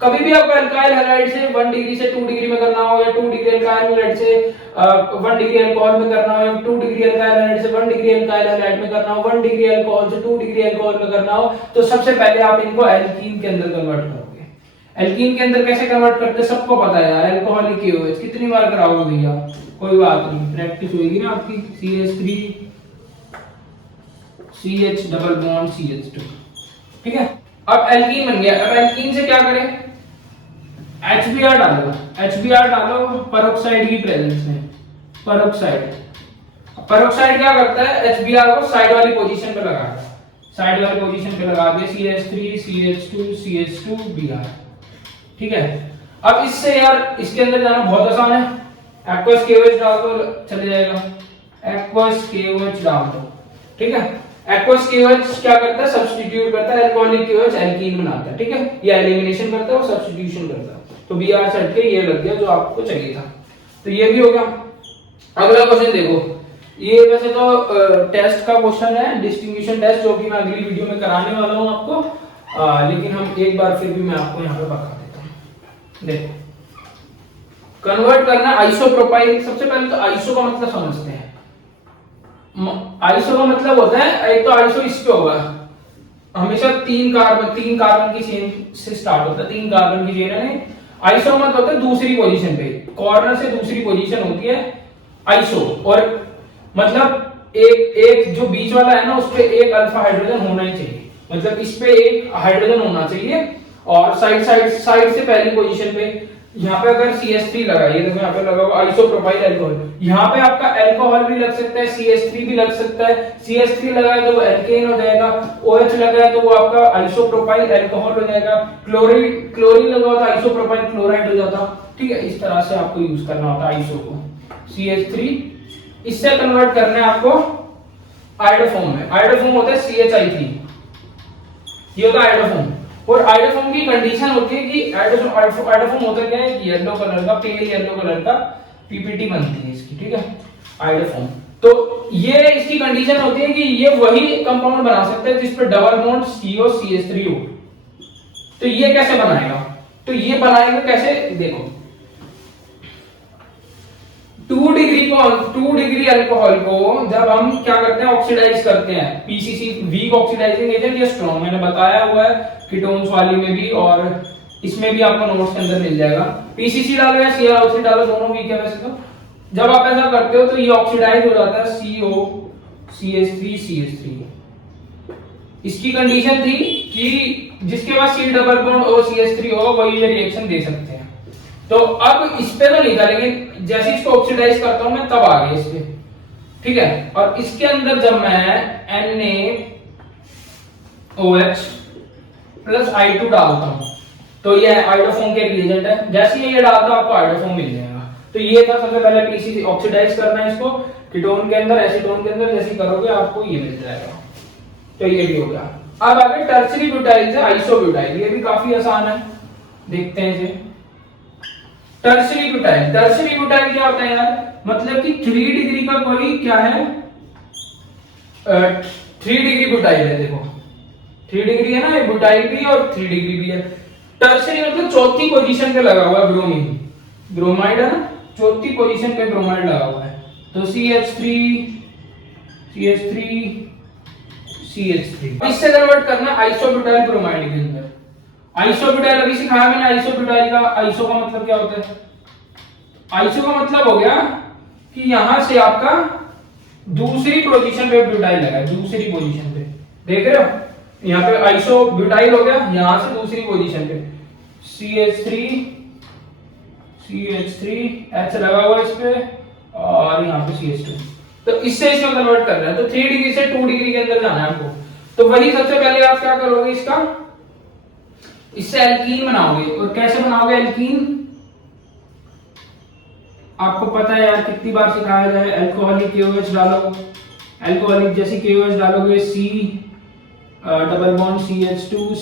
कभी भी आपको अल्काइल हैलाइड से 1 डिग्री से 2 डिग्री में करना हो, या 2 डिग्री अल्काइल हैलाइड से 1 डिग्री अल्कोहल में करना हो, या 2 डिग्री अल्काइल हैलाइड से 1 डिग्री अल्काइल हैलाइड में करना हो, 1 डिग्री अल्कोहल से 2 डिग्री अल्कोहल में करना हो, तो सबसे पहले आप इनको एल्कीन के अंदर कन्वर्ट करोगे। एल्कीन के अंदर कैसे कन्वर्ट करते हैं सबको पता है यार, अल्कोहलिक KOH कितनी बार कराओगे भैया, कोई बात नहीं, प्रैक्टिस होगी ना आपकी। CH3 CH double bond CH2, ठीक है। अब एल्कीन बन गया। अब एल्कीन से क्या करें, HBr डालो, HBr डालो पेरोक्साइड की प्रेजेंस में, पेरोक्साइड। पेरोक्साइड क्या करता है, HBr को साइड वाली पोजीशन पे लगाता है, साइड वाली पोजीशन पे लगा के CH3 CH2 CH2 Br, ठीक है। अब इससे यार इसके अंदर जाना बहुत आसान है, एक्वस KOH डाल दो चले जाएगा, एक्वस KOH डाल दो, ठीक है। एक्वस KOH क्या करता है, सब्स्टिट्यूट करता है अल्कोहलिक KOH, एल्कीन बनाता है, ठीक है। ये एलिमिनेशन करता है और सब्स्टिट्यूशन करता है, तो Br सेट के ये लग गया जो आपको चाहिए था, तो ये भी हो गया। अगला क्वेश्चन देखो, ये वैसे तो टेस्ट का क्वेश्चन है, डिस्टिंग्विशन टेस्ट, जो कि मैं अगली वीडियो में कराने वाला हूं आपको, लेकिन हम एक बार फिर भी मैं आपको यहाँ पे बता देता हूँ। देखो, कन्वर्ट करना आइसोप्रोपाइल। सबसे पहले तो आइसो का मतलब समझते हैं। आइसो का मतलब होता है, एक तो आइसो इस पे होगा, हमेशा 3 कार्बन की चेन से स्टार्ट होता है, 3 कार्बन की चेन है। आइसो मतलब होता है दूसरी पोजीशन पे, कॉर्नर से दूसरी पोजीशन होती है आइसो, और मतलब एक जो बीच वाला है ना, उस पे एक अल्फा हाइड्रोजन होना ही चाहिए, मतलब इस पे एक हाइड्रोजन होना चाहिए, और साइड से पहली पोजीशन पे यहाँ पे अगर CH3 लगा, ये देखो यहाँ पे लगा हुआ आइसोप्रोपाइल अल्कोहल, यहाँ पे आपका अल्कोहल भी लग सकता है, CH3 भी लग सकता है। CH3 लगा है तो वो एल्केन हो जाएगा, OH लगा है तो वो आपका आइसोप्रोपाइल अल्कोहल हो जाएगा, क्लोरीन लगा होता है आइसोप्रोपाइल क्लोराइड हो जाता, ठीक है। इस तरह से आपको यूज करना होता है आइसो को, CH3। इससे कन्वर्ट करना है आपको आयोडोफॉर्म में, आयोडोफॉर्म होता है CHI3, ये होता है आयोडोफॉर्म। और आयोडोफॉर्म की कंडीशन होती है कि आयोडोफॉर्म होता क्या है, येलो कलर का, पेल येलो कलर का PPT बनती है इसकी, ठीक है, आयोडोफॉर्म। तो ये इसकी कंडीशन होती है कि ये वही कंपाउंड बना सकता है जिस पर डबल बॉन्ड COCH3 हो। तो ये कैसे बनाएगा, तो ये बनाएगा कैसे, देखो 2 डिग्री अल्कोहल को जब हम क्या करते हैं, ऑक्सीडाइज करते हैं, PCC वीक ऑक्सीडाइजिंग एजेंट या स्ट्रॉन्ग, मैंने बताया हुआ है कीटोन्स वाली में भी, और इसमें भी आपको नोट्स के अंदर मिल जाएगा। PCC डालो या CrO3 डालो, दोनों वीक है वैसे तो। जब आप ऐसा करते हो तो ये ऑक्सीडाइज हो जाता है COCH3 इसकी कंडीशन थी कि जिसके पास C डबल बॉन्ड OCH3 हो वही ये रिएक्शन दे सकते हैं। तो अब इस पे तो नहीं था, लेकिन जैसे इसको ऑक्सीडाइज करता हूं मैं तब आ गया इस पे, ठीक है। और इसके अंदर जब मैं NaOH प्लस I2 डालता हूं तो ये आयोडोफॉर्म के रिएजेंट है, जैसे ये डालता आपको आयोडोफॉर्म मिल जाएगा। तो ये था सबसे पहले PCC ऑक्सीडाइज करना है इसको कीटोन के अंदर, एसीटोन के अंदर, जैसे करोगे आपको ये मिल जाएगा। तो ये भी हो गया। अब आगे टर्सरी ब्यूटाइल से आइसोब्यूटाइल, ये भी काफी आसान है, देखते हैं इसे। टर्सरी ब्यूटाइल क्या होता है यार, मतलब कि 3 डिग्री का कोई क्या है, 3 डिग्री ब्यूटाइल है, देखो 3 डिग्री है ना, ये ब्यूटाइल भी और 3 डिग्री भी है। टर्सरी मतलब चौथी पोजीशन पे लगा हुआ है, ब्रोमाइड है ना, चौथी पोजीशन पे ब्रोमाइड लगा हुआ है। तो CH3 इससे कन्वर्ट करना आइसोब्यूटाइल ब्रोमाइड के अंदर। आइसोब्यूटाइल अभी सिखाया मैंने, आइसोब्यूटाइल का आइसो का मतलब क्या होता है, आइसो का मतलब हो गया कि यहां से आपका दूसरी पोजीशन पे ब्यूटाइल लगा है, दूसरी पोजीशन पे, देख रहे हो, यहाँ पे आइसो ब्यूटाइल हो गया, यहां से दूसरी पोजीशन पे CH3 H लगा हुआ इस पे, और यहाँ पे CH2। तो इससे इसको कन्वर्ट कर रहा है, तो 3 डिग्री से 2 डिग्री के अंदर जाना है आपको। तो वही सबसे पहले आप क्या करोगे, इससे एल्कीन बनाओगे। और कैसे बनाओगे एल्कीन, आपको पता है यार, कितनी बार सिखाया जाए, अल्कोहलिक KOH डालो, अल्कोहलिक जैसी KOH डालोगे C double bond CH2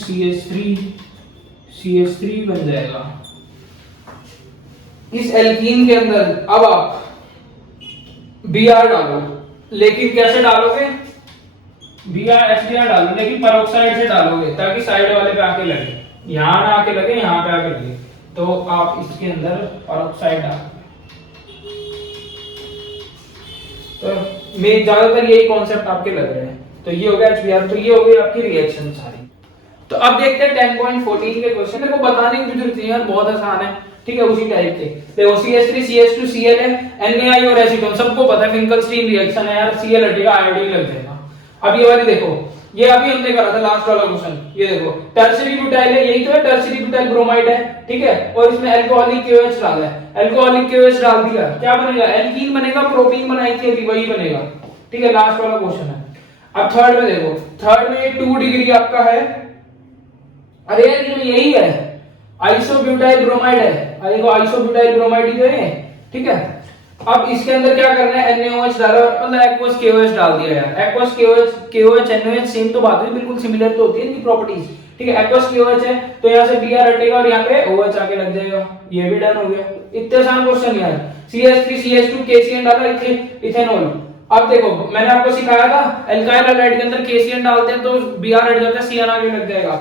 CH3 बन जाएगा इस एल्कीन के अंदर। अब आप Br डालो, लेकिन कैसे डालोगे, HBr डालो, लेकिन पेरोक्साइड से डालोगे ताकि साइड वाले पे आके लगे, यहाँ ना आके लगे, यहाँ पे आके लगे, तो आप इसके अंदर पेरोक्साइड डाल। तो मैं ज्यादातर यही कॉन्सेप्ट आपके लग रहे हैं। तो ये हो गया HBr, तो ये हो गई आपकी रिएक्शन सारी। तो अब देखते हैं 10.14 के क्वेश्चन। देखो बताने की जरूरत नहीं है, बहुत आसान है, ठीक है, उसी टाइप के। देखो CH3 CH2 Cl है, NaI और एसीटोन, सबको पता है फिंकलस्टीन रिएक्शन है यार, Cl हटेगा आयोडीन लग जाएगा। अब ये वाली देखो, ये अभी हमने करा था लास्ट वाला क्वेश्चन, ये देखो टर्शियरी ब्यूटाइल है, यही तो है टर्शियरी ब्यूटाइल ब्रोमाइड है, ठीक है, और इसमें अल्कोहलिक KOH डाला है, अल्कोहलिक KOH डाल दिया, क्या बनेगा, एल्कीन बनेगा, प्रोपीन बनाई थी अभी वही बनेगा, ठीक है, लास्ट वाला क्वेश्चन है। अब थर्ड में देखो, थर्ड में 2 डिग्री आपका है, अरे यार यही है, आइसोब्यूटाइल ब्रोमाइड है, आइसोब्यूटाइल ब्रोमाइड ही तो है, ठीक है। अब इसके अंदर क्या करना है, NaOH डालो और मतलब एक्वस KOH डाल दिया यार, एक्वस KOH NaOH सेम तो बात है, बिल्कुल सिमिलर तो होती है इनकी प्रॉपर्टीज, ठीक है। एक्वस KOH है तो यहाँ से Br हटेगा और यहाँ पे OH आके लग जाएगा, ये भी डन हो गया। इतने आसान क्वेश्चन यार। CH3 CH2 KCN डाला, इथेनॉल। अब देखो मैंने आपको सिखाया था एल्काइल हैलाइड के अंदर KCN डालते हैं तो Br हट जाता है, CN आके लग जाएगा,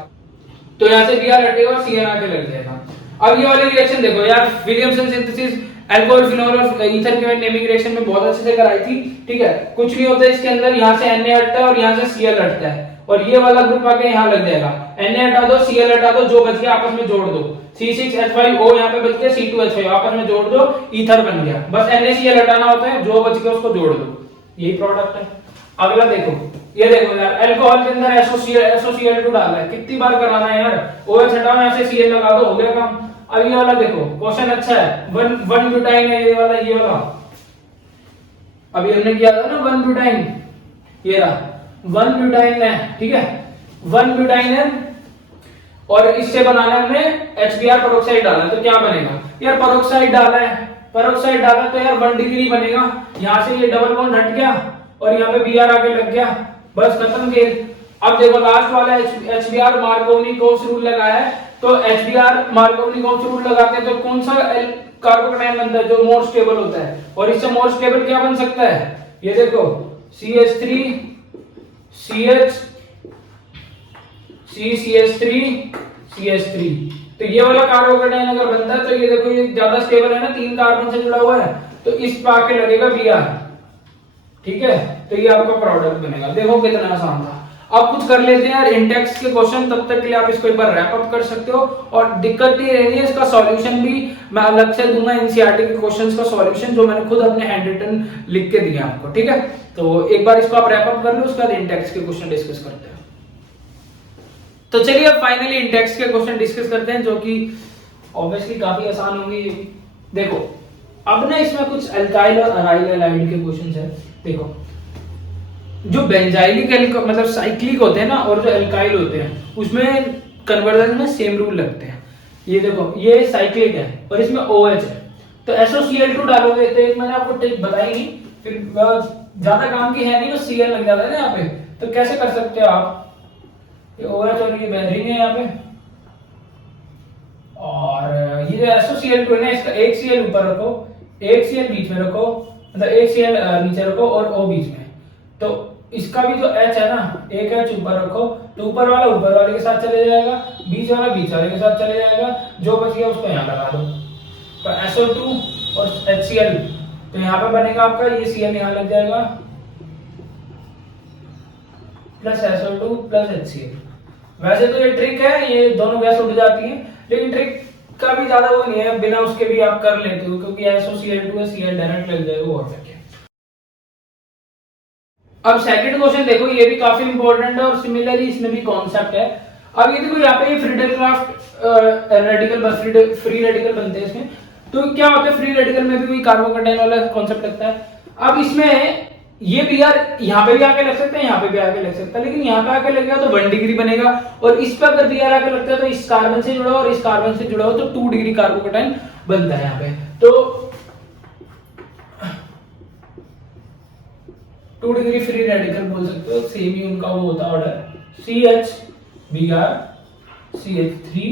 तो यहाँ से Br हटेगा और CN आके लग जाएगा। अब ये वाली रिएक्शन देखो यार, विलियमसन सिंथेसिस अल्कोहल फिनोल और ईथर के नेमिंग रिएक्शन में बहुत अच्छे से कराई थी, ठीक है। कुछ नहीं होता है इसके अंदर, यहाँ से Na हटता है और यहाँ से Cl हटता है, और ये वाला ग्रुप आके यहाँ लग जाएगा, Na हटा दो Cl हटा दो, जो बच गया आपस में जोड़ दो, C6H5O यहाँ पे बच गया, C2H5 आपस में जोड़ दो, ईथर बन गया, बस NaCl हटाना होता है, जो बच गया उसको जोड़ दो, यही प्रोडक्ट है। अगला देखो, ये देखो यार, अल्कोहल के अंदर SOCl2 डाला है, कितनी बार कराना है यार, OH हटाओ यहाँ से Cl लगा दो, हो गया काम। अब ये वाला देखो क्वेश्चन अच्छा है, वन ब्यूटाइन है ये वाला, अभी हमने किया था ना 1 ब्यूटाइन, ये रहा 1 ब्यूटाइन है, ठीक है, 1 ब्यूटाइन है, और इससे बनाना है हमने HBr पेरोक्साइड डाला है, तो क्या बनेगा यार, पेरोक्साइड डाला तो यार 1 डिग्री बनेगा, यहाँ से ये डबल बॉन्ड हट गया और यहाँ पे Br आके लग गया, बस खत्म खेल। अब देखो लास्ट वाला HBr मार्कोवनी-कोप्स रूल लगाया है, तो HBr मार्कोवनी-कोप्स रूल लगाते हैं तो कौन सा कार्बोकैटायन बनता है जो मोर स्टेबल होता है, और इससे मोर स्टेबल क्या बन सकता है, ये देखो CH3 CH CH3 तो ये वाला कार्बोकैटायन अगर बनता है तो ये देखो ये ज्यादा स्टेबल है ना, 3 कार्बन से जुड़ा हुआ है, तो इस पे आके लगेगा Br, ठीक है, तो ये आपका प्रोडक्ट बनेगा। देखो कितना आसान था। अब कुछ कर लेते हैं यार इंटेक्स के क्वेश्चन, तब तक के लिए आप इसको एक बार रैप अप कर सकते हो, और दिक्कत नहीं रहेगी, इसका सॉल्यूशन भी मैं अलग से दूंगा, एनसीईआरटी के क्वेश्चंस का सॉल्यूशन जो मैंने खुद अपने हैंड रिटन लिख के दिया आपको, ठीक है। तो एक बार इसको आप रैप अप कर लो, उसके बाद इंटेक्स के क्वेश्चन डिस्कस करते हैं। तो चलिए अब फाइनली इंटेक्स के क्वेश्चन डिस्कस करते हैं, जो कि ऑब्वियसली काफी आसान होंगे। देखो अब ना इसमें कुछ अल्काइल और अराइल हैलाइड के क्वेश्चंस है। देखो जो बेंजाइलिक मतलब साइक्लिक होते हैं ना, और जो अल्काइल होते हैं उसमें कन्वर्जन में सेम रूल लगते हैं। ये देखो ये साइक्लिक है और इसमें OH है, तो SOCl2 डालोगे तो एक मैंने आपको टिप बताई नहीं, फिर ज्यादा काम की है नहीं, तो Cl लग जाता है ना यहाँ पे, तो कैसे कर सकते हो आप, ये OH और ये बेंजीन है यहाँ पे, और ये जो SOCl2 है ना, इसका एक Cl ऊपर रखो, एक Cl बीच में रखो, मतलब एक Cl नीचे रखो और O बीच में, तो इसका भी जो H है ना, एक H ऊपर रखो, तो ऊपर वाला ऊपर वाले के साथ चले जाएगा, बीच वाला बीच वाले के साथ चले जाएगा, जो बच गया उसको यहाँ लगा दो, तो SO2 और HCl, तो यहाँ पे बनेगा आपका ये Cl यहाँ लग जाएगा प्लस SO2 प्लस HCl। वैसे तो ये ट्रिक है, ये दोनों गैस उड़ जाती है, लेकिन ट्रिक का भी ज्यादा वो नहीं है, बिना उसके भी आप कर लेते हो, क्योंकि SOCl2 है, Cl डायरेक्ट लग जाएगा और क्या। अब सेकंड क्वेश्चन देखो, ये भी काफी इंपॉर्टेंट है और सिमिलरली इसमें भी कॉन्सेप्ट है। अब ये देखो यहाँ पे ये फ्रीडेलक्राफ्ट रेडिकल फ्री रेडिकल बनते हैं इसमें, तो क्या होता है फ्री रेडिकल में भी वही कार्बोकैटायन वाला कॉन्सेप्ट लगता है। अब इसमें ये Br यहाँ पे भी आके लग सकता है, यहाँ पे भी आके लग सकता है, लेकिन यहाँ पे आके लगेगा तो 1 डिग्री बनेगा, और इस पे अगर Br आके लगता है तो इस कार्बन से जुड़ा और इस कार्बन से जुड़ा हो तो 2 डिग्री कार्बोकैटायन बनता है यहाँ पे। तो 2 डिग्री फ्री रेडिकल बोल सकते हो, सेम ही उनका वो होता है ऑर्डर, CH Br CH3,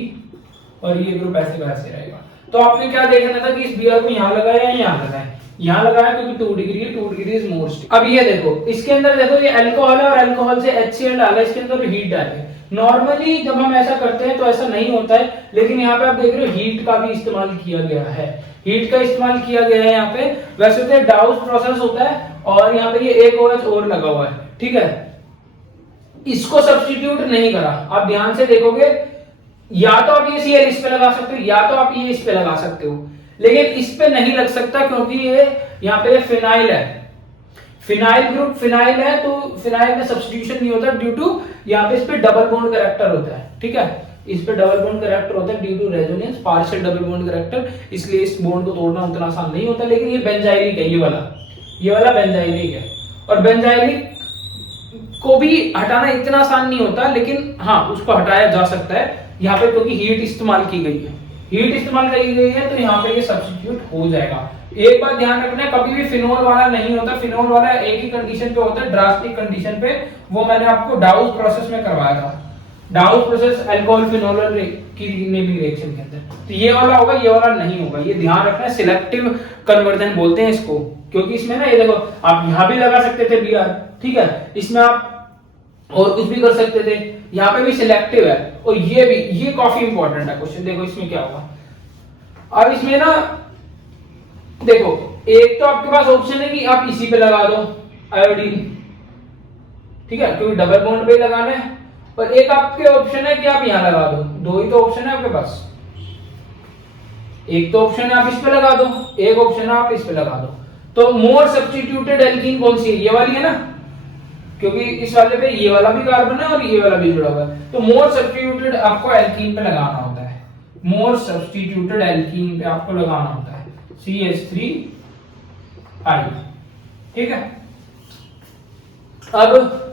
और ये ग्रुप ऐसे का ऐसे रहेगा। तो आपने क्या देखना था कि इस Br को यहाँ लगाया या यहाँ लगाया, यहाँ लगाया क्योंकि 2 डिग्री है, 2 डिग्री इज मोर स्टेबल। अब ये देखो इसके अंदर देखो ये अल्कोहल है और अल्कोहल से HCl डाला, इसके अंदर हीट डाले। नॉर्मली जब हम ऐसा करते हैं तो ऐसा नहीं होता है, लेकिन यहाँ पे आप देख रहे हो हीट का भी इस्तेमाल किया गया है, हीट का इस्तेमाल किया गया है यहाँ पे। वैसे तो डाउस प्रोसेस होता है और यहाँ पे ये एक OH और लगा हुआ है, ठीक है। इसको सब्स्टिट्यूट नहीं करा, आप ध्यान से देखोगे, या तो आप ये Cl इस पे लगा सकते हो या तो आप ये इस पे लगा सकते हो, लेकिन इस पे नहीं लग सकता क्योंकि ये यहाँ पे फिनाइल है, फिनाइल ग्रुप फिनाइल है, तो फिनाइल में सब्स्टिट्यूशन नहीं होता ड्यू टू यहाँ पे इस पे डबल बॉन्ड कैरेक्टर होता है, ठीक है। इस पे डबल बॉन्ड कैरेक्टर होता है due to resonance, partial double bond character, इसलिए इस बॉन्ड को तोड़ना उतना आसान नहीं होता। लेकिन ये बेंजाइलिक है, ये वाला बेंजाइलिक है, और बेंजाइलिक को भी हटाना इतना आसान नहीं होता, लेकिन हाँ उसको हटाया जा सकता है यहाँ पे, क्योंकि हीट इस्तेमाल की गई है, हीट इस्तेमाल की गई है, तो यहाँ पे ये सब्स्टिट्यूट हो जाएगा। एक बात ध्यान रखना, कभी भी फिनोल वाला नहीं होता, फिनोल वाला एक ही कंडीशन पे होता है, ड्रास्टिक कंडीशन पे, वो मैंने आपको डाउस प्रोसेस में करवाया था, डाउस प्रोसेस अल्कोहल फिनोल की नेमिंग रिएक्शन के अंदर। तो ये वाला होगा, ये वाला नहीं होगा, ये ध्यान रखना। सिलेक्टिव कन्वर्जन बोलते हैं इसको, क्योंकि इसमें ना ये देखो आप यहाँ भी लगा सकते थे Br, ठीक है, इसमें आप और कुछ भी कर सकते थे, यहाँ पे भी सिलेक्टिव है, और ये भी, ये काफी इंपॉर्टेंट है क्वेश्चन। देखो इसमें क्या होगा, अब इसमें ना देखो, एक तो आपके पास ऑप्शन है कि आप इसी पे लगा दो आयोडीन, ठीक है, क्योंकि डबल बॉन्ड पे लगाना है, और एक आपके ऑप्शन है कि आप यहां लगा दो, दो ही तो ऑप्शन है आपके पास, एक तो ऑप्शन है आप इस पे लगा दो, एक ऑप्शन है आप इस पे लगा दो। तो मोर सब्स्टिट्यूटेड एल्कीन कौन सी है, ये वाली है ना, क्योंकि इस वाले पे ये वाला भी कार्बन है और ये वाला भी जुड़ा हुआ है, तो मोर सब्स्टिट्यूटेड आपको एल्कीन पे लगाना होता है, मोर सब्स्टिट्यूटेड एल्कीन पे आपको लगाना होता है CH3I, ठीक है। अब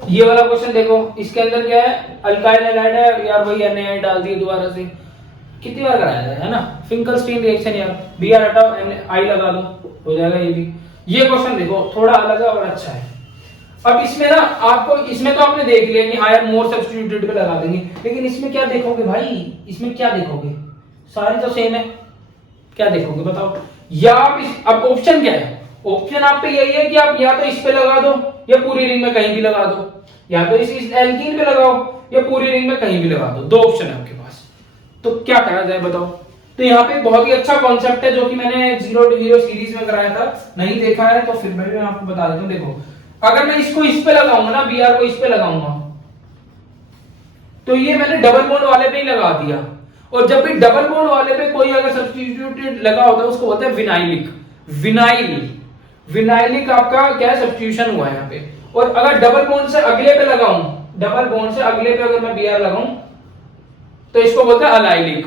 ये वाला क्वेश्चन देखो, इसके अंदर क्या है, अल्काइल हैलाइड है यार, वही NaI डाल दिए दोबारा से, कितनी बार कराया जाए, है ना, फिंकलस्टीन रिएक्शन यार, Br हटाओ I लगा दो, हो जाएगा ये भी। ये क्वेश्चन देखो थोड़ा अलग है और अच्छा है। अब इसमें ना आपको, इसमें तो आपने देख लिया कि हायर मोर सब्स्टिट्यूटेड पे लगा देंगे, लेकिन इसमें क्या देखोगे भाई, इसमें क्या देखोगे, सारी तो सेम है, क्या देखोगे बताओ। या आप इस, अब ऑप्शन क्या है, ऑप्शन आप पे यही है कि आप या तो इस पे लगा दो या पूरी रिंग में कहीं भी लगा दो, या तो इस एल्कीन पे लगाओ या पूरी रिंग में कहीं भी लगा दो, दो ऑप्शन है आपके पास, तो क्या करा जाए बताओ। तो यहाँ पे बहुत ही अच्छा कॉन्सेप्ट है जो कि मैंने 0 to 0 सीरीज में कराया था, नहीं देखा है तो फिर मैं आपको बता देता हूँ। देखो अगर मैं इसको इस पे लगाऊंगा ना, Br को इस पे लगाऊंगा, तो ये मैंने डबल बॉन्ड वाले पे ही लगा दिया, और जब भी डबल बॉन्ड वाले पे कोई अगर सब्स्टिट्यूटेड लगा होता है उसको बोलते हैं विनाइलिक, विनाइलिक आपका क्या सब्स्टिट्यूशन हुआ है यहाँ पे। और अगर डबल बॉन्ड से अगले पे लगाऊं, डबल बॉन्ड से अगले पे अगर मैं Br लगाऊं तो इसको बोलते हैं अलाइलिक।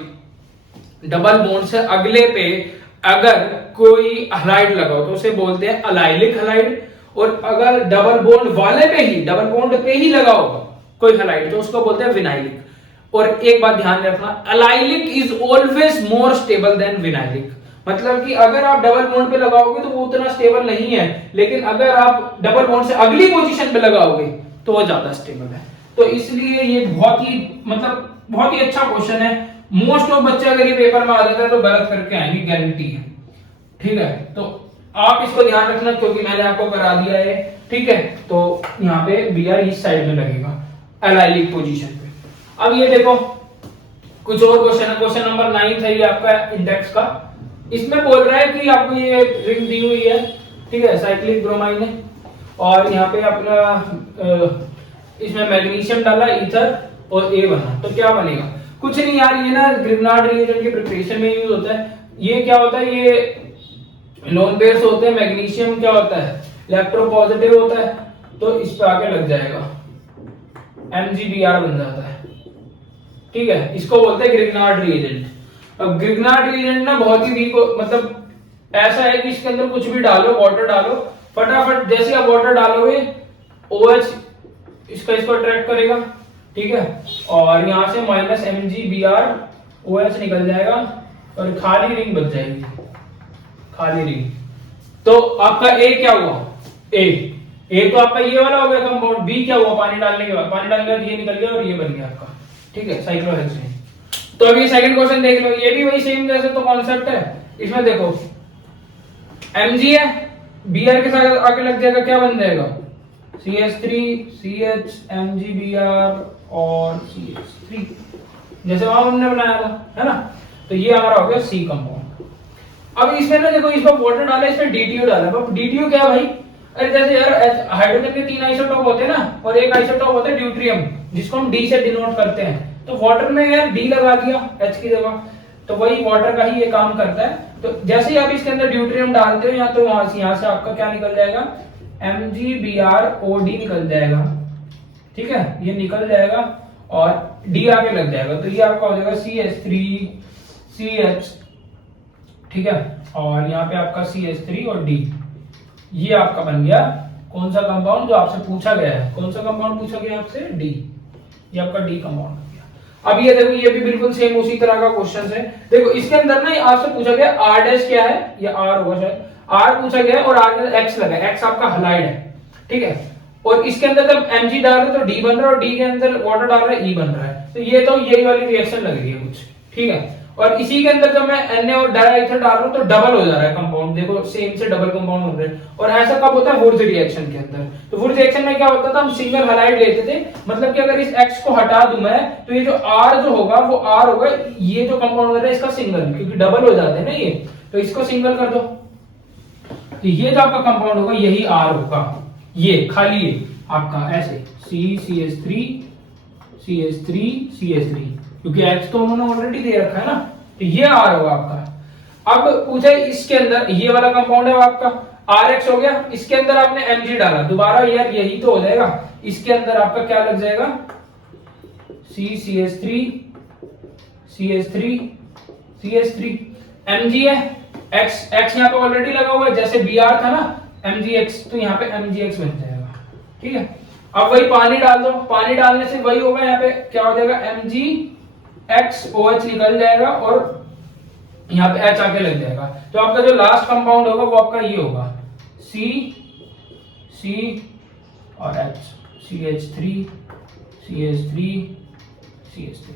डबल बॉन्ड से अगले पे अगर कोई हलाइड लगाओ तो उसे बोलते हैं अलाइलिक हलाइड, और अगर डबल बॉन्ड वाले पे ही, डबल बॉन्ड पे ही लगाओ कोई हलाइड तो उसको बोलते हैं विनाइलिक। और एक बात ध्यान रखना, allylic is always more stable then vinylic, मतलब कि अगर आप डबल बॉन्ड पे लगाओगे तो वो उतना स्टेबल नहीं है, लेकिन अगर आप डबल बॉन्ड से अगली पोजीशन पे लगाओगे तो वो ज्यादा स्टेबल है। तो इसलिए ये बहुत ही, मतलब बहुत ही अच्छा क्वेश्चन है। मोस्ट ऑफ बच्चे अगर ये पेपर में आ जाता है तो गलत करके आएंगे, गारंटी है, ठीक है। तो आप इसको ध्यान रखना क्योंकि मैंने आपको करा दिया है, ठीक है। तो यहाँ पे Br इस साइड में लगेगा एलाइलिक पोजीशन पे। अब ये देखो कुछ और क्वेश्चन है, क्वेश्चन नंबर 9 है ये आपका इंडेक्स का। इसमें बोल रहा है कि आपको ये रिंग दी हुई है, ठीक है, साइक्लिक ब्रोमाइन है, और यहाँ पे अपना इसमें मैग्नीशियम डाला, ईथर और A बना, तो क्या बनेगा, कुछ नहीं यार, ये ना ग्रिग्नार्ड रिएजेंट के प्रिपरेशन में यूज होता है। ये क्या होता है, ये लोन पेयर्स होते हैं, मैग्नीशियम क्या होता है, इलेक्ट्रोपॉजिटिव होता है, तो इस पे आके लग जाएगा, MgBr बन जाता है, ठीक है। इसको बोलते हैं ग्रिग्नार्ड रिएजेंट। अब ग्रिग्नार्ड रिएजेंट ना बहुत ही वीक, मतलब ऐसा है कि इसके अंदर कुछ भी डालो, वाटर डालो, फटाफट जैसे आप वाटर डालोगे OH इसका इसको अट्रैक्ट करेगा, ठीक है, और यहां से -MgBr OH निकल जाएगा और खाली रिंग बच जाएगी, खाली रिंग। तो आपका A क्या हुआ, A तो आपका ये वाला हो गया कंपाउंड, B क्या हुआ, पानी डालने के बाद, पानी डालने के बाद ये निकल गया और ये बन गया आपका, ठीक है, साइक्लोहेक्सेन। तो अभी सेकंड क्वेश्चन देख लो, ये भी वही सेम जैसे तो कॉन्सेप्ट है। इसमें देखो Mg है, Br के साथ आके लग जाएगा, क्या बन जाएगा, CH3 CH MgBr और CH3, जैसे वहां हमने बनाया था, है ना। तो ये हमारा हो गया C कंपाउंड। अब इसमें ना देखो, इसमें वाटर डाला, इसमें DTO डाला। अब DTO क्या है भाई, अरे जैसे यार हाइड्रोजन के 3 आइसोटोप होते हैं ना, और एक आइसोटोप होता है ड्यूट्रियम, जिसको हम D से डिनोट करते हैं। तो वाटर में यार D लगा दिया H की जगह, तो वही वाटर का ही ये काम करता है। तो जैसे ही आप इसके अंदर ड्यूट्रियम डालते हो, या तो यहाँ से आपका क्या निकल जाएगा, MgBrOD निकल जाएगा, ठीक है, ये निकल जाएगा और D आगे लग जाएगा। तो ये आपका हो जाएगा CH3CH, ठीक है, और यहाँ पे आपका CH3 और D, ये आपका बन गया कौन सा कंपाउंड, जो आपसे पूछा गया है। कौन सा कंपाउंड पूछा गया आपसे, D, ये आपका D कंपाउंड हो गया। अब ये देखो, ये भी बिल्कुल सेम उसी तरह का क्वेश्चन है। देखो इसके अंदर ना आपसे पूछा गया R डैश क्या है, ये R होगा शायद, R पूछा गया और R में X लगा है, X आपका हलाइड है, ठीक है। और इसके अंदर जब Mg डाल रहे तो D बन रहा है, और D के अंदर वाटर डाल रहा है, E बन रहा है। तो ये तो यही वाली रिएक्शन लग रही है कुछ, ठीक है। और इसी के अंदर जब मैं Na और डाइईथर डाल रहा हूं तो डबल हो जा रहा है कंपाउंड, देखो सेम से डबल कंपाउंड हो रहे हैं। और ऐसा कब होता है, वुड्स रिएक्शन के अंदर। तो वुड्स रिएक्शन में क्या होता था, हम सिंगल हलाइड लेते थे, मतलब कि अगर इस X को हटा दूं मैं, तो ये जो R जो होगा वो R होगा, ये जो कंपाउंड हो रहा है इसका सिंगल, क्योंकि डबल हो जाते हैं ना ये, तो इसको सिंगल कर दो, तो ये जो आपका कंपाउंड होगा यही R होगा, ये खाली है आपका ऐसे CH3 CH3 CH3, क्योंकि X तो उन्होंने ऑलरेडी दे रखा है ना, तो ये R होगा आपका। अब पूछा इसके अंदर ये वाला कंपाउंड है आपका RX हो गया, इसके अंदर आपने Mg डाला, दोबारा यार यही तो हो जाएगा, इसके अंदर आपका क्या लग जाएगा, CH3 CH3 CH3, Mg है, X यहाँ पे ऑलरेडी लगा हुआ है, जैसे Br था ना MgX, तो यहाँ पे MgX बन जाएगा, ठीक है। अब वही पानी डाल दो, पानी डालने से वही होगा, यहाँ पे क्या हो जाएगा, MgXOH निकल जाएगा और यहाँ पे H आके लग जाएगा। तो आपका जो लास्ट कंपाउंड होगा वो आपका ये होगा C और H, CH3 CH3 CH3,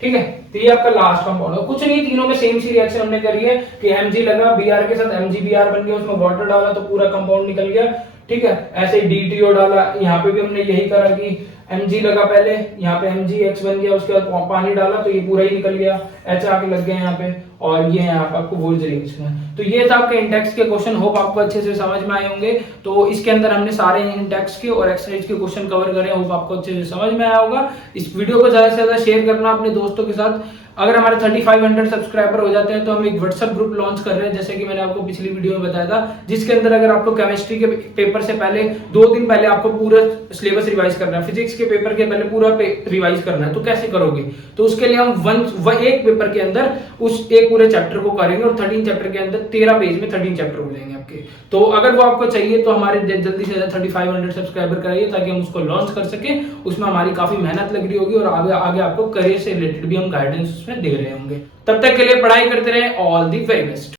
ठीक है। तो ये आपका लास्ट कंपाउंड है, कुछ नहीं, तीनों में सेम सी रिएक्शन हमने करी है कि Mg लगा, Br के साथ MgBr बन गया, उसमें वाटर डाला तो पूरा कंपाउंड निकल गया, ठीक है। ऐसे ही DTO डाला, यहाँ पे भी हमने यही करा कि Mg लगा पहले, यहाँ पे MgX बन गया, उसके बाद पानी डाला तो ये पूरा ही निकल गया, H आके लग गया यहाँ पे, और ये यहाँ पे आपको वुड्स रिएक्शन है। तो ये था आपके इंटेक्स के क्वेश्चन, होप आपको अच्छे से समझ में आए होंगे। तो इसके अंदर हमने सारे इंटेक्स के और एक्सरसाइज के क्वेश्चन कवर करे, होप आपको अच्छे से समझ में आया होगा। इस वीडियो को ज्यादा से ज्यादा शेयर करना अपने दोस्तों के साथ। अगर हमारे 3500 सब्सक्राइबर हो जाते हैं तो हम एक व्हाट्सएप ग्रुप लॉन्च कर रहे हैं, जैसे कि मैंने आपको पिछली वीडियो में बताया था, जिसके अंदर अगर आपको केमिस्ट्री के पेपर से पहले 2 दिन पहले आपको पूरा सिलेबस रिवाइज करना है, फिजिक्स के पेपर के पहले पूरा रिवाइज करना है, तो कैसे करोगे, तो उसके लिए हम एक पेपर के अंदर उस एक पूरे चैप्टर को करेंगे, और 13 चैप्टर के अंदर 13 पेज में 13 चैप्टर हो जाएंगे आपके। तो अगर वो आपको चाहिए तो हमारे जल्दी से जल्दी 3500 सब्सक्राइबर कराइए, ताकि हम उसको लॉन्च कर सके। उसमें हमारी काफी मेहनत लग रही होगी, और आगे आपको करियर से रिलेटेड भी हम गाइडेंस उसमें दे रहे होंगे। तब तक के लिए पढ़ाई करते रहे, ऑल दी वेरी बेस्ट।